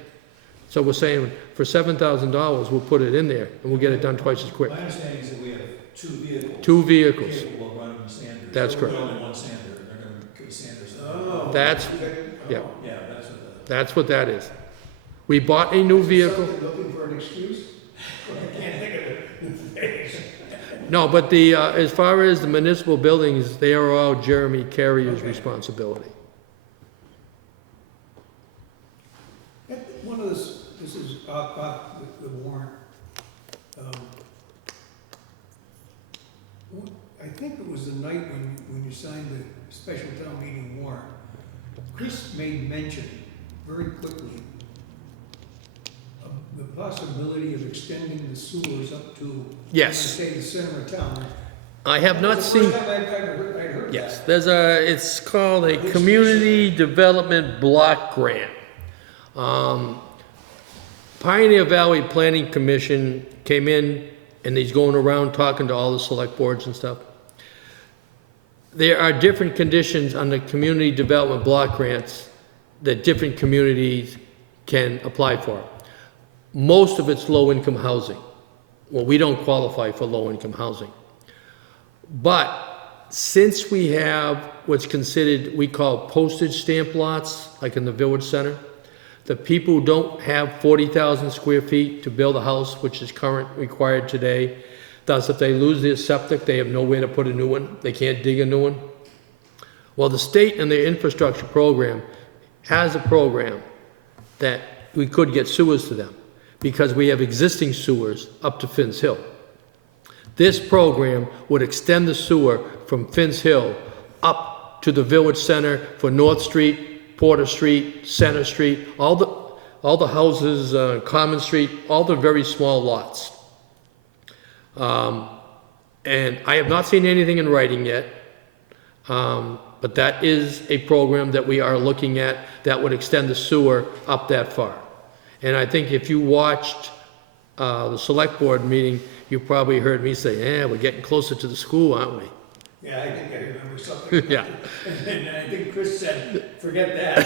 So we're saying for $7,000, we'll put it in there and we'll get it done twice as quick. My understanding is that we have two vehicles. Two vehicles. Capable of running the sanders. That's So correct. we're only one sander, and they're gonna put sanders. Oh. That's, yeah. Oh. Yeah, that's what That's what that is. We bought a new vehicle. Something looking for an excuse? I can't think of it. No, but the, as far as the municipal buildings, they are all Jeremy Carrier's Okay. responsibility. One of this is off the warrant. I think it was the night when you signed the special town meeting warrant. Chris made mention very quickly of the possibility of extending the sewers up to, Yes. say, the center of town. I have not That's the seen, first time I'd heard yes, that. there's it's called a Community Development Block Grant. Pioneer Valley Planning Commission came in and he's going around talking to all the select boards and stuff. There are different conditions on the community development block grants that different communities can apply for. Most of it's low-income housing. Well, we don't qualify for low-income housing. But since we have what's considered, we call postage stamp lots, like in the village center, the people who don't have 40,000 square feet to build a house, which is current required today, thus if they lose their septic, they have nowhere to put a new one, they can't dig a new one. Well, the state and their infrastructure program has a program that we could get sewers to them, because we have existing sewers up to Finn's Hill. This program would extend the sewer from Finn's Hill up to the village center for North Street, Porter Street, Center Street, all the houses, Common Street, all the very small lots. And I have not seen anything in writing yet, but that is a program that we are looking at that would extend the sewer up that far. And I think if you watched the select board meeting, you probably heard me say, yeah, we're getting closer to the school, aren't we? Yeah, I think I remember something. Yeah. And I think Chris said, forget that.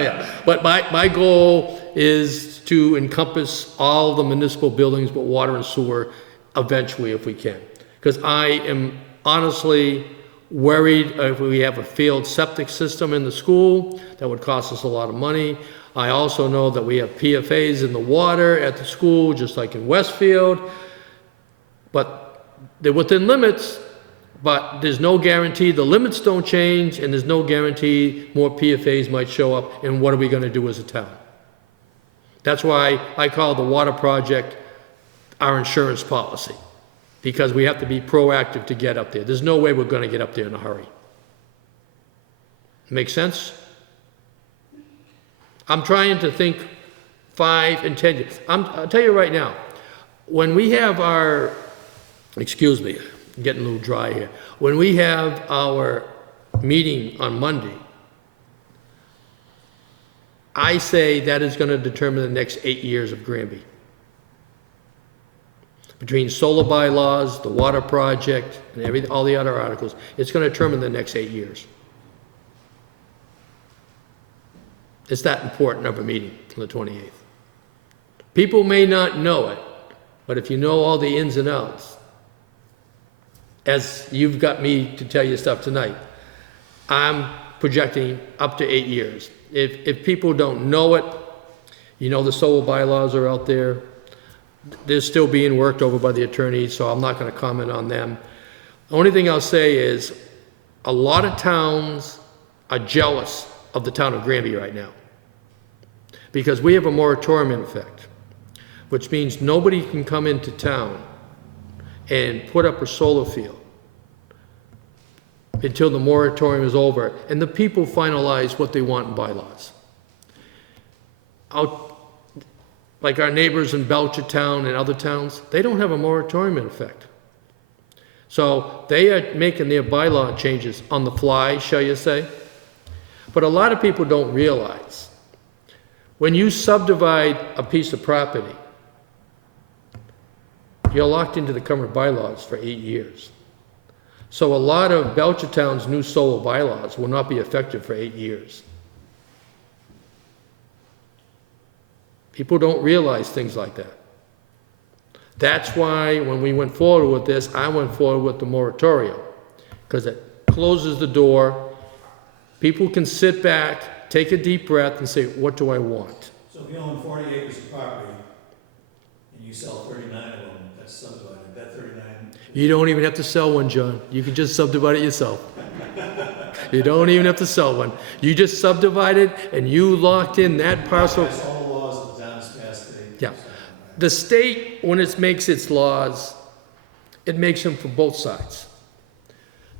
Yeah. But my goal is to encompass all the municipal buildings but water and sewer eventually if we can. Because I am honestly worried if we have a failed septic system in the school, that would cost us a lot of money. I also know that we have PFAs in the water at the school, just like in Westfield. But they're within limits, but there's no guarantee. The limits don't change, and there's no guarantee more PFAs might show up, and what are we gonna do as a town? That's why I call the water project our insurance policy, because we have to be proactive to get up there. There's no way we're gonna get up there in a hurry. Make sense? I'm trying to think 5 and 10 years. I'll tell you right now, when we have our, excuse me, I'm getting a little dry here. When we have our meeting on Monday, I say that is going to determine the next 8 years of Granby. Between solar bylaws, the water project, and everything, all the other articles, it's going to determine the next 8 years. It's that important of a meeting on the 28th. People may not know it, but if you know all the ins and outs, as you've got me to tell you stuff tonight, I'm projecting up to 8 years. If people don't know it, you know the solar bylaws are out there. They're still being worked over by the attorneys, so I'm not going to comment on them. The only thing I'll say is a lot of towns are jealous of the town of Granby right now because we have a moratorium in effect, which means nobody can come into town and put up a solar field until the moratorium is over and the people finalize what they want in bylaws. Like our neighbors in Belchertown and other towns, they don't have a moratorium in effect. So they are making their bylaw changes on the fly, shall you say. But a lot of people don't realize, when you subdivide a piece of property, you're locked into the current bylaws for 8 years. So a lot of Belchertown's new solar bylaws will not be effective for 8 years. People don't realize things like that. That's why when we went forward with this, I went forward with the moratorium, because it closes the door. People can sit back, take a deep breath, and say, what do I want? So if you own 40 acres of property and you sell 39 of them, that's subdivided, that 39. You don't even have to sell one, John. You can just subdivide it yourself. You don't even have to sell one. You just subdivide it and you locked in that parcel. That's all the laws the town's passed today. Yeah. The state, when it makes its laws, it makes them for both sides.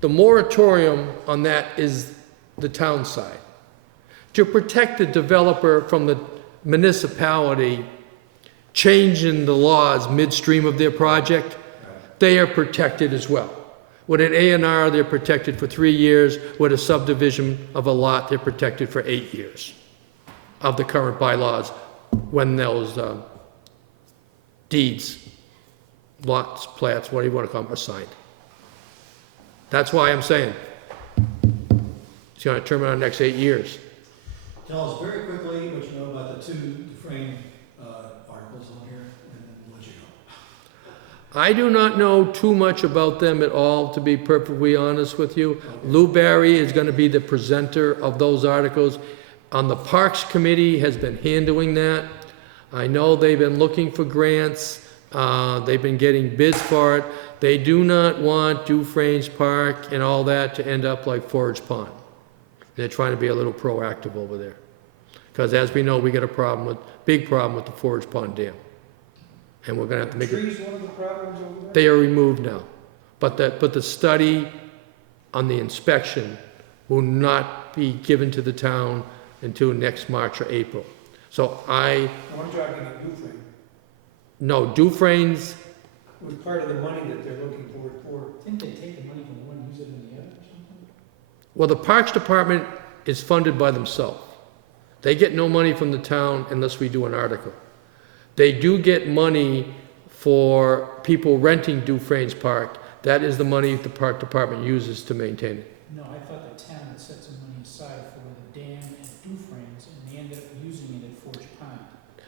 The moratorium on that is the town side. To protect the developer from the municipality changing the laws midstream of their project, they are protected as well. With an A&R, they're protected for 3 years. With a subdivision of a lot, they're protected for 8 years of the current bylaws when those deeds, lots, plats, whatever you want to call them, are signed. That's why I'm saying it's going to terminate in the next 8 years. Tell us very quickly what you know about the two Dufresne articles on here, and then we'll let you go. I do not know too much about them at all, to be perfectly honest with you. Lou Barry is going to be the presenter of those articles. On the Parks Committee has been handling that. I know they've been looking for grants. They've been getting bids for it. They do not want Dufresne's Park and all that to end up like Forage Pond. They're trying to be a little proactive over there. Because as we know, we got a big problem with the Forage Pond Dam. And we're gonna have to make it. Trees one of the problems over there? They are removed now. But the study on the inspection will not be given to the town until next March or April. So I'm talking at Dufresne. no, Dufresne's, Was part of the money that they're looking for it for. Didn't they take the money from one and use it in the other or something? well, the Parks Department is funded by themselves. They get no money from the town unless we do an article. They do get money for people renting Dufresne's Park. That is the money the Park Department uses to maintain it. No, I thought the town had set some money aside for the dam and Dufresne's, and they ended up using it at Forge Pond.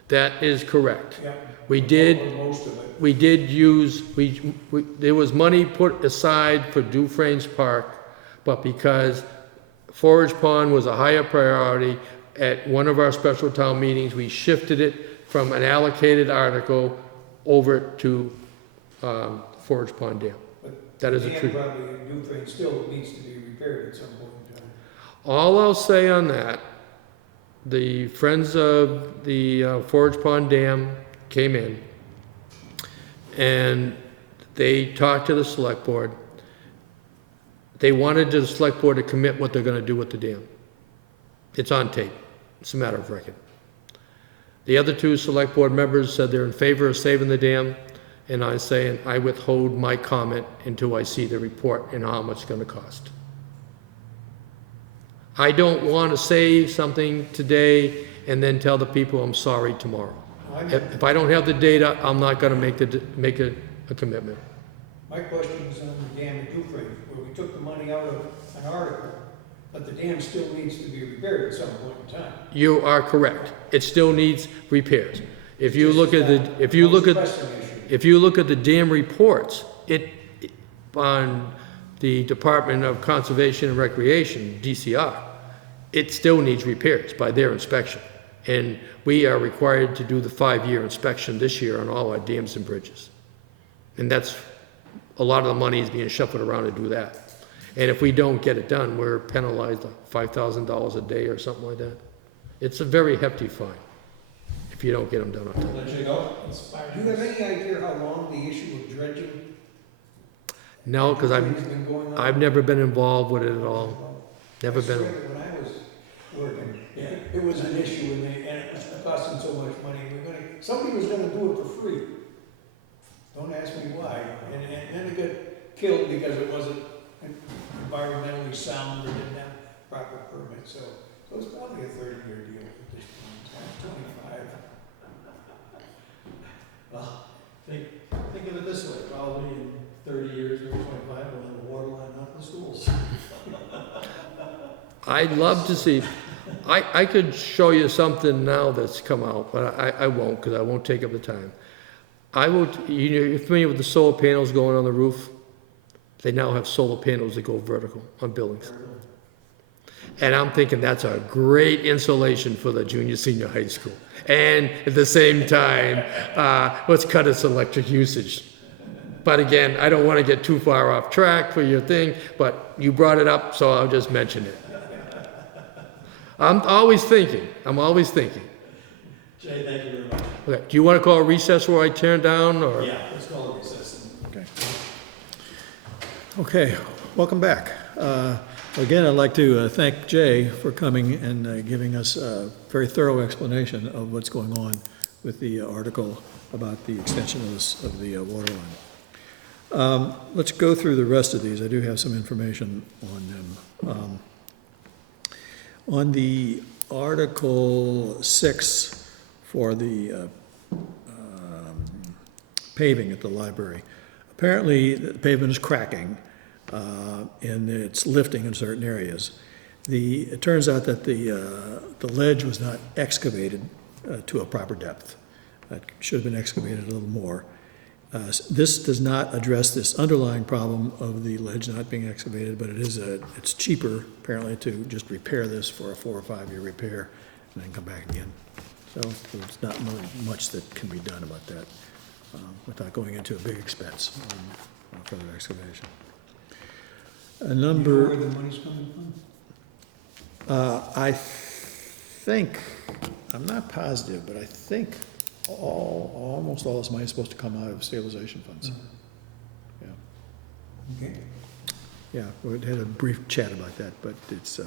That is correct. Yeah. We did, Or most of it. we did use, there was money put aside for Dufresne's Park, but because Forage Pond was a higher priority, at one of our special town meetings, we shifted it from an allocated article over to Forage Pond Dam. But That is a the true. dam probably in Dufresne still needs to be repaired at some point in time. All I'll say on that, the Friends of the Forage Pond Dam came in and they talked to the select board. They wanted the select board to commit what they're going to do with the dam. It's on tape. It's a matter of record. The other two select board members said they're in favor of saving the dam, and I'm saying I withhold my comment until I see the report and how much it's going to cost. I don't want to say something today and then tell the people I'm sorry tomorrow. If I don't have the data, I'm not going to make a commitment. My question is on the dam at Dufresne, where we took the money out of an article, but the dam still needs to be repaired at some point in time. You are correct. It still needs repairs. If you look at the, if you look at, Pressing issue. if you look at the dam reports, on the Department of Conservation and Recreation, DCR, it still needs repairs by their inspection. And we are required to do the 5-year inspection this year on all our dams and bridges. And that's, a lot of the money is being shuffled around to do that. And if we don't get it done, we're penalized $5,000 a day or something like that. It's a very hefty fine if you don't get them done on time. Let you go. Do you have any idea how long the issue of dredging No, because has been going on? I've never been involved with it at all. Never I swear been. that when I was working, Yeah. it was an issue and it was costing so much money. Somebody was gonna do it for free. Don't ask me why. And then it got killed because it wasn't environmentally sound or didn't have proper permit. So it's probably a 30-year deal at this point. It's 25. Well, think of it this way, probably in 30 years, maybe 25, we'll have a water line up the schools. I'd love to see, I could show you something now that's come out, but I won't, because I won't take up the time. You're familiar with the solar panels going on the roof? They now have solar panels that go vertical on buildings. And I'm thinking that's a great insulation for the junior, senior high school. And at the same time, let's cut its electric usage. But again, I don't want to get too far off track for your thing, but you brought it up, so I'll just mention it. I'm always thinking. Jay, thank you very much. Okay, do you want to call a recess where I turn down, or? Yeah, let's call it recess. Okay, welcome back. Again, I'd like to thank Jay for coming and giving us a very thorough explanation of what's going on with the article about the extension of the water line. Let's go through the rest of these. I do have some information on them. On the Article 6 for the paving at the library, apparently the pavement is cracking and it's lifting in certain areas. It turns out that the ledge was not excavated to a proper depth. It should have been excavated a little more. This does not address this underlying problem of the ledge not being excavated, but it's cheaper apparently to just repair this for a 4 or 5 year repair and then come back again. So there's not really much that can be done about that without going into a big expense on further excavation. You know where the money's coming from? I think, I'm not positive, but I think almost all this money is supposed to come out of stabilization funds. Yeah, Okay. yeah, we had a brief chat about that, but it's, I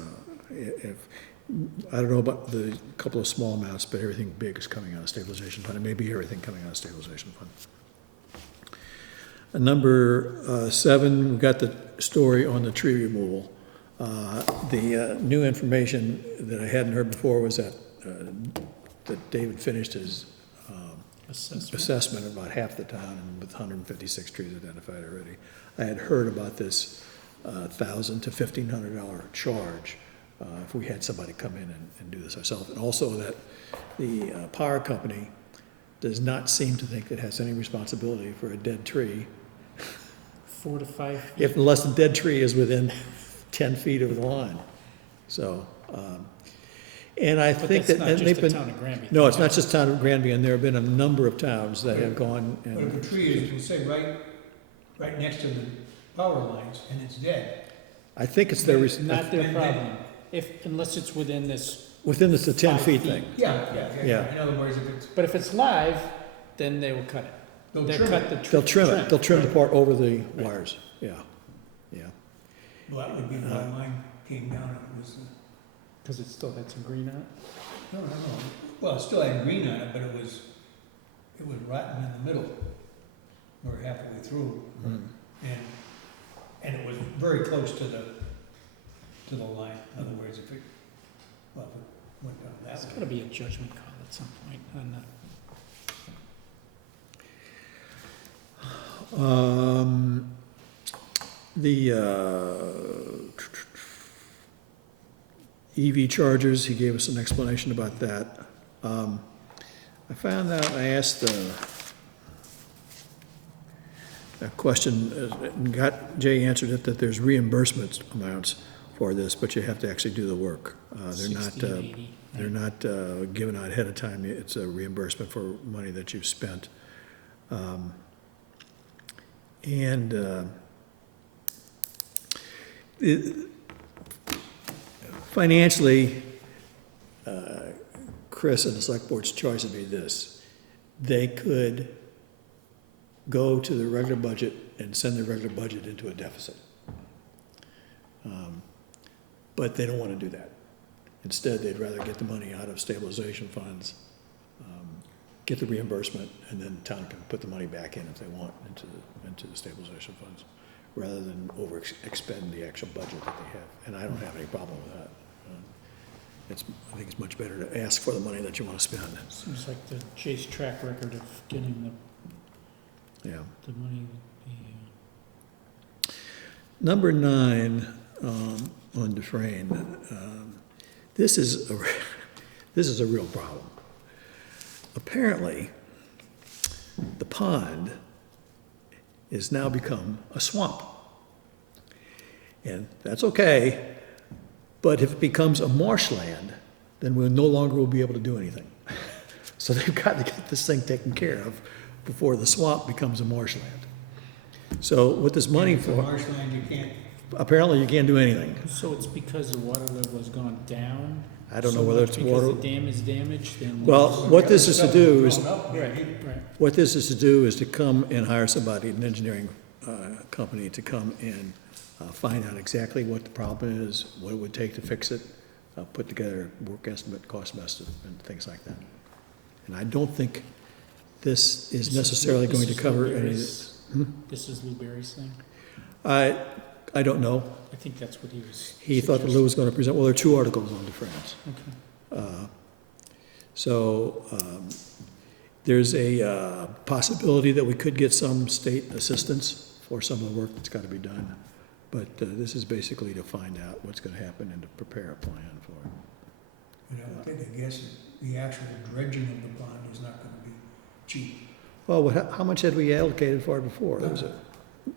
don't know about the couple of small amounts, but everything big is coming out of stabilization fund, and maybe everything coming out of stabilization fund. Number 7, we've got the story on the tree removal. The new information that I hadn't heard before was that David finished his assessment of about half the town and with 156 trees identified already. I had heard about this $1,000 to $1,500 charge if we had somebody come in and do this ourselves. And also that the power company does not seem to think it has any responsibility for a dead tree 4 to 5 feet. unless the dead tree is within 10 feet of the line. So, and I But think that's that, not and just they've the been, town of Granby. no, it's not just town of Granby, and there have been a number of towns that have gone But if and, a tree is, you say, right next to the power lines and it's dead, I think it's their, Not their problem, unless it's within this, within the 10 5 feet feet. thing. yeah. In other words, if it's, but if it's live, then they will cut it. they'll They'll trim cut it. the tree. They'll trim it, they'll trim the right. part over the wires, yeah. Well, that would be why mine came down, it was, Because it still had some green on it. no. Well, it still had green on it, but it was rotten in the middle, or halfway through. Mm. And it was very close to the line. In other words, if it went down There's that got to be a judgment call at some point on that. The EV chargers, he gave us an explanation about that. I found out, I asked a question, and Jay answered it, that there's reimbursement amounts for this, but you have to actually do the work. They're not, 1680. they're not given out ahead of time. It's a reimbursement for money that you've spent. Financially, Chris and the select board's choice would be this. They could go to the regular budget and send the regular budget into a deficit. But they don't want to do that. Instead, they'd rather get the money out of stabilization funds, get the reimbursement, and then town can put the money back in if they want into the stabilization funds, rather than expend the actual budget that they have. And I don't have any problem with that. I think it's much better to ask for the money that you want to spend. Seems like the Jay's track record of getting Yeah. the money would be, Number 9, on Dufresne, this is a real problem. Apparently, the pond has now become a swamp. And that's okay, but if it becomes a marshland, then we no longer will be able to do anything. So they've got to get this thing taken care of before the swamp becomes a marshland. So with this money If it's a for, marshland, you can't, apparently you can't do anything. so it's because the water level has gone down? I don't know so whether much it's because water. the dam is damaged, then? Well, what this is to do is, Going up, Right, maybe. right. what this is to do is to come and hire somebody, an engineering company, to come and find out exactly what the problem is, what it would take to fix it, put together a work estimate, cost estimate, and things like that. And I don't think this is necessarily going to cover any of it. This is Lou Berry's thing? I don't know. I think that's what he was. He thought that Lou was going to present, well, there are 2 articles on Dufresne's. Okay. So there's a possibility that we could get some state assistance for some of the work that's got to be done. But this is basically to find out what's going to happen and to prepare a plan for it. And I would think, I guess, the actual dredging of the pond is not gonna be cheap. Well, how much had we allocated for it before? Was it?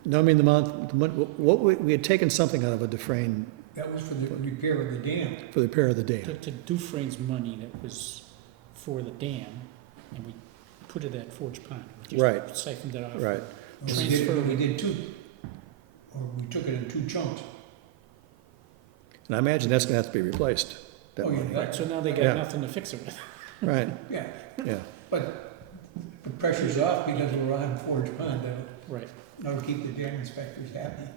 No, I mean, the money, what, we had taken something out of a Dufresne That was for the repair of the dam. for the repair of the dam. To Dufresne's money that was for the dam, and we put it at Forge Pond. We just Right. siphoned it off. Right. We did 2, or we took it in 2 chunks. And I imagine that's going to have to be replaced, that Oh, yeah. money. Right, so now they Yeah. got nothing to fix it with. Right, Yeah, yeah. but the pressure's off because we're on Forge Pond, Right. that'll keep the dam inspectors happy.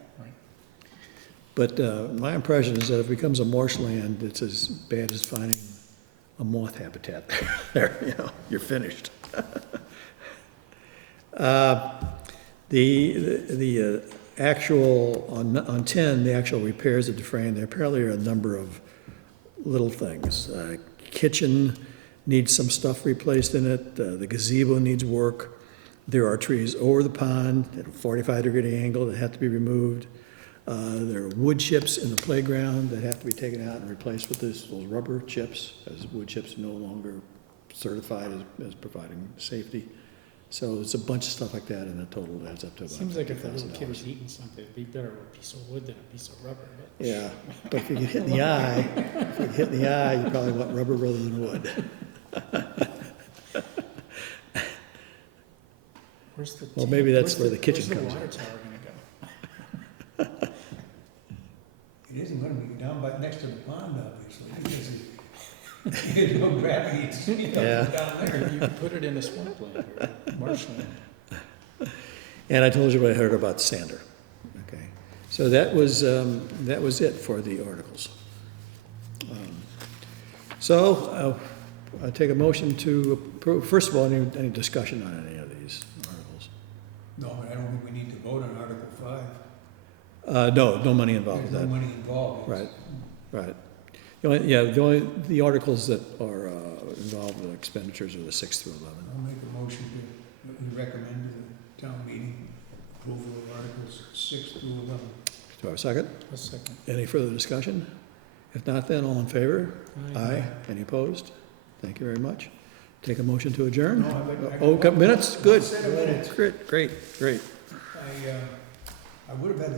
But my impression is that if it becomes a marshland, it's as bad as finding a moth habitat there, you know, you're finished. The actual, on 10, the actual repairs at Dufresne, there apparently are a number of little things. Kitchen needs some stuff replaced in it, the gazebo needs work. There are trees over the pond at a 45-degree angle that have to be removed. There are wood chips in the playground that have to be taken out and replaced with those rubber chips, as wood chips are no longer certified as providing safety. So it's a bunch of stuff like that, and the total adds up to about Seems like if a little kid $50,000. was eating something, it'd be better with a piece of wood than a piece of rubber, but. Yeah, but if you get hit in the eye, you probably want rubber rather than wood. Where's the? Well, tank? maybe that's Where's where the kitchen where's comes the in. water tower gonna go? It isn't gonna be down by, next to the pond, obviously, because there's no gravity, it's, you know, Yeah. down there. You could put it in a swampland or marshland. And I told you what I heard about Sander. Okay, so that was it for the articles. So I take a motion to approve. First of all, any discussion on any of these articles? No, but I don't think we need to vote on Article 5. No money involved with There's no that. money involved. Right, right. The articles that are involved with expenditures are the 6 through 11. I'll make a motion to recommend to the town meeting approval of Articles 6 through 11. Do I have a second? A second. Any further discussion? If not, then all in favor? Aye. Any opposed? Thank you very much. Take a motion to adjourn? No, I- Oh, got minutes? Good. Set of minutes. Great, great. I would have had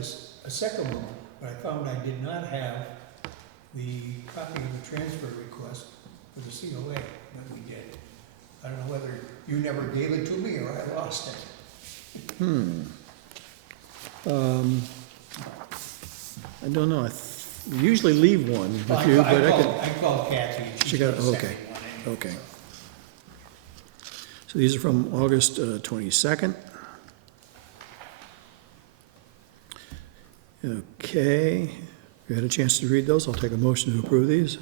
a second one, but I found I did not have the copy of the transfer request for the COA that we did. I don't know whether you never gave it to me or I lost it. I don't know, we usually leave one with you, but I could, I called Kathy. and She got- sent the okay, second one in. okay. So these are from August 22nd. Okay, you had a chance to read those, I'll take a motion to approve these.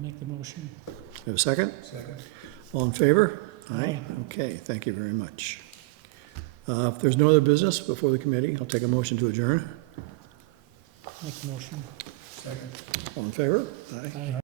Make the motion. Have a second? Second. All in favor? Aye. Okay, thank you very much. If there's no other business before the committee, I'll take a motion to adjourn. Make the motion. Second. All in favor? Aye. Aye.